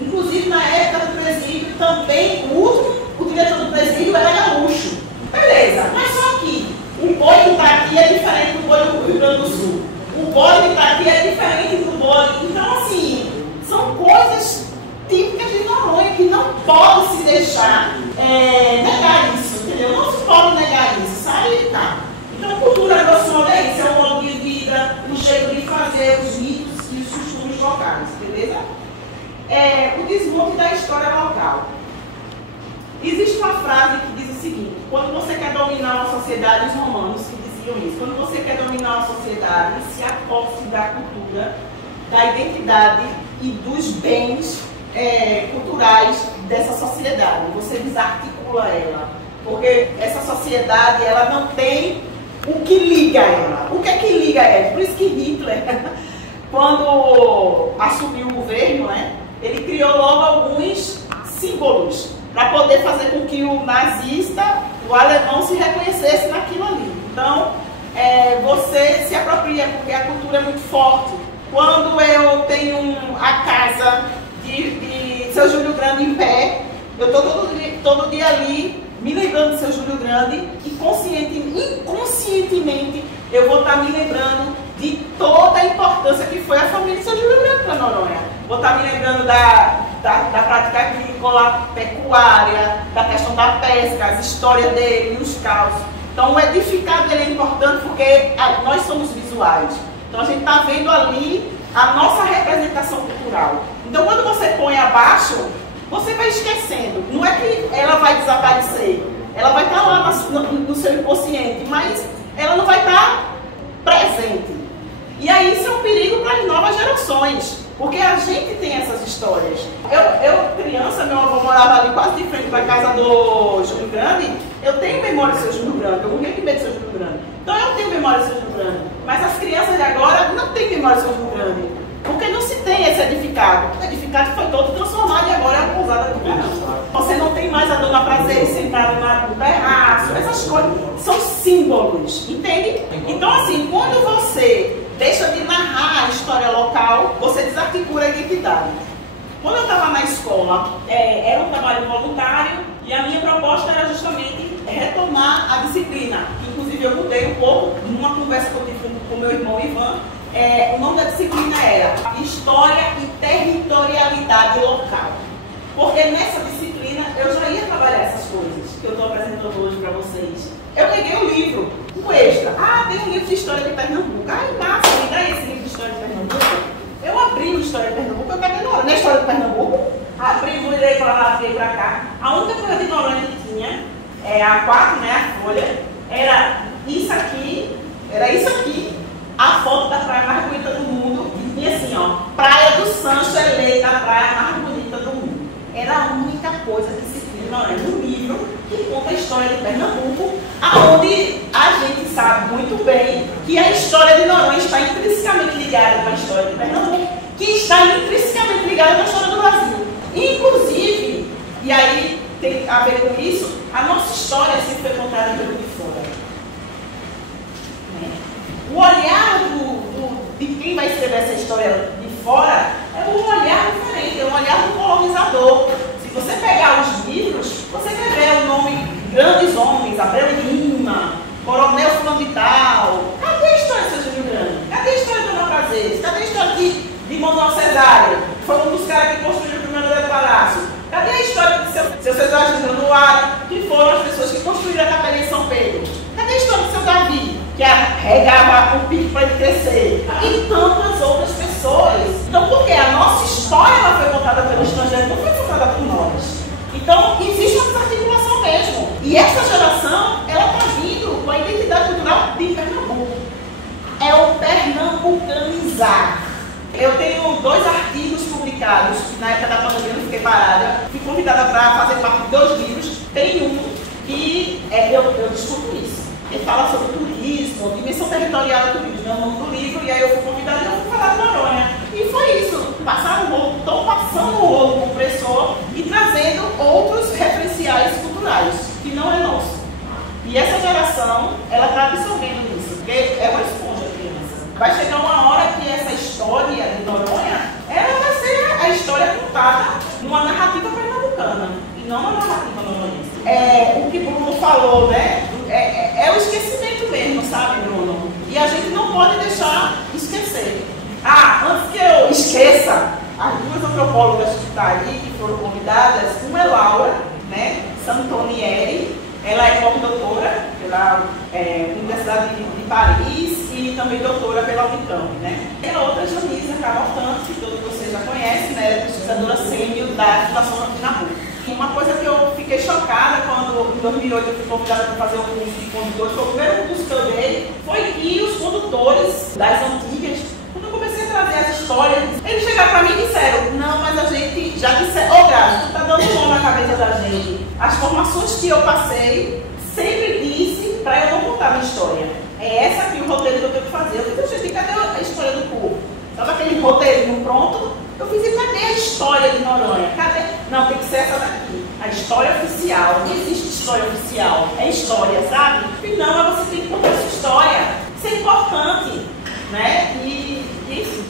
Inclusive na época do presídio também, o diretor do presídio era gaúcho. Beleza, mas só que o boi que está aqui bode de Itaqui é diferente do bode. Então, assim, são coisas típicas de Noronha que não pode se deixar negar isso, entendeu? Não se pode negar isso, sabe? Tá. Então, cultura grosso modo é isso, é o modo de vida, o jeito de fazer, os ritos e os costumes locais, beleza? O desmonte da história local. Existe uma frase que diz o seguinte: quando você quer dominar uma sociedade, os romanos que diziam isso, quando você quer dominar uma sociedade, se aposse da cultura, da identidade e dos bens culturais dessa sociedade. Você desarticula ela, porque essa sociedade ela não tem o que liga ela. O que é que liga ela? Por isso que Hitler, quando assumiu o governo, né, ele criou logo alguns símbolos para poder fazer com que o nazista, o alemão, se reconhecesse naquilo ali. Então, você se apropria, porque a cultura é muito forte. Quando eu tenho a casa de Seu Júlio Grande em pé, eu estou todo dia ali me lembrando de Seu Júlio Grande e inconscientemente eu vou estar me lembrando de toda a importância que foi a família de Seu Júlio Grande para Noronha. Vou estar me lembrando da prática agrícola, pecuária, da questão da pesca, as histórias dele, os causos. Então o edificado dele é importante porque nós somos visuais. Então a gente está vendo ali a nossa representação cultural. Então quando você põe abaixo, você vai esquecendo. Não é que ela vai desaparecer. Ela vai estar lá no seu inconsciente, mas ela não vai estar presente. E aí isso é um perigo para as novas gerações, porque a gente tem essas histórias. Eu criança, meu avô morava ali quase de frente para a casa do Júlio Grande. Eu tenho memória do seu Júlio Grande, eu morri de medo do seu Júlio Grande. Então eu tenho memória do seu Júlio Grande. Mas as crianças de agora não têm memória do seu Júlio Grande, porque não se tem esse edificado. O edificado foi todo transformado e agora é a pousada do caramba. Você não tem mais a Dona Prazer sentada no terraço. Essas coisas são símbolos, entende? Então assim, quando você deixa de narrar a história local, você desarticula a identidade. Quando eu estava na escola, era um trabalho voluntário e a minha proposta era justamente retomar a disciplina. Inclusive eu mudei um pouco, numa conversa que eu tive com meu irmão Ivan, o nome da disciplina era História e Territorialidade Local. Porque nessa disciplina eu já ia trabalhar essas coisas que eu estou apresentando hoje para vocês. Eu peguei o livro, um extra. Tem um livro de História de Pernambuco. Massa, me dá esse livro de História de Pernambuco. Eu abri o História de Pernambuco, eu peguei Noronha. Na História de Pernambuco, abri, virei para lá, virei para cá. A única coisa de Noronha que tinha, A4, né, a folha, era isso aqui, a foto da praia mais bonita do mundo, e tinha assim, ó, Praia do Sancho eleita a praia mais bonita do mundo. Era a única coisa que se tinha no livro que conta a história de Pernambuco, aonde a gente sabe muito bem que a história de Noronha está intrinsecamente ligada com a história de Pernambuco, que está intrinsecamente ligada com a história do Brasil. Inclusive, e aí tem a ver com isso, a nossa história sempre foi contada pelo de fora. O olhar de quem vai escrever essa história de fora é um olhar diferente, é um olhar do colonizador. Se você pegar os livros, você vai ver o nome Grandes Homens, Abreu Lima, Coronel Fulano de Tal. Cadê a história de Seu Júlio Grande? Cadê a história de Dona Prazeres? Cadê a história de Manuel Cesário? Foi um dos caras que construiu o primeiro do Palácio. Cadê a história de seu Cesário de Januário, que foram as pessoas que construíram a Capela de São Pedro? Cadê a história do seu Davi, que regava o pico para ele crescer? E tantas outras pessoas. Então, porque a nossa história ela foi contada pelo estrangeiro, não foi contada por nós. Então, existe uma desarticulação mesmo. E essa geração, ela está vindo com a identidade cultural de Pernambuco. É o pernambucanizar. Eu tenho 2 artigos publicados, na época da pandemia eu fiquei parada. Fui convidada para fazer parte de 2 livros. Tem um que eu discuto isso. Ele fala sobre turismo, dimensão territorial do turismo, é o nome do livro, e aí eu fui convidada e eu fui falar de Noronha. E foi isso, passaram o rolo, estão passando o rolo compressor e trazendo outros referenciais culturais, que não é nosso. E essa geração, ela está absorvendo isso, porque é uma esponja, criança. Vai chegar uma hora que essa história de Noronha, ela vai ser a história contada numa narrativa pernambucana, e não uma narrativa noronhense. O que Bruno falou, né? É o esquecimento mesmo, sabe, Bruno? E a gente não pode deixar esquecer. agradeça as duas antropólogas que estão ali, que foram convidadas. Uma é Laura, né, Santonieri, ela é doutora pela Universidade de Paris e também doutora pela Unicamp, né. E a outra é Janisa Cavalcante, que todos vocês já conhecem, né, ela é pesquisadora sênior da Fundação Nabucco. Uma coisa que eu fiquei chocada quando, em 2008, eu fui convidada para fazer um curso de condutores, foi o primeiro curso que eu dei, foi que os condutores das antigas, quando eu comecei a trazer as histórias, eles chegaram para mim e disseram, não, mas a gente já disse, Grazi, tu tá dando nó na cabeça da gente. As formações que eu passei, sempre disse para eu não contar a minha história. É essa aqui o roteiro que eu tenho que fazer. Eu disse, gente, cadê a história do povo? Estava aquele roteirinho pronto. Eu fiz, e cadê a história de Noronha? Cadê? Não, tem que ser essa daqui. A história oficial. Não existe história oficial. É história, sabe? E não, mas você tem que contar essa história. Isso é importante, né? E enfim.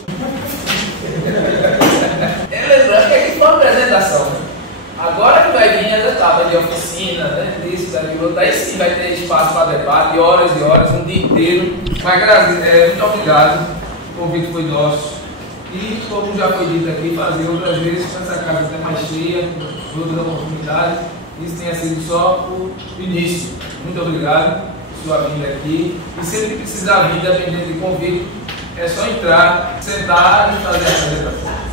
Lembrando que aqui foi uma apresentação. Agora que vai vir as etapas de oficina, né? Disso, daquilo, daí sim vai ter espaço para debate, horas e horas, um dia inteiro. Mas, Grazi, muito obrigado. O convite foi nosso. E, como já foi dito aqui, fazer outras vezes com essa casa até mais cheia, outras oportunidades. Isso tenha sido só o início. Muito obrigado por sua vinda aqui. E sempre que precisar vir, dependendo de convite, é só entrar, sentar e fazer a apresentação.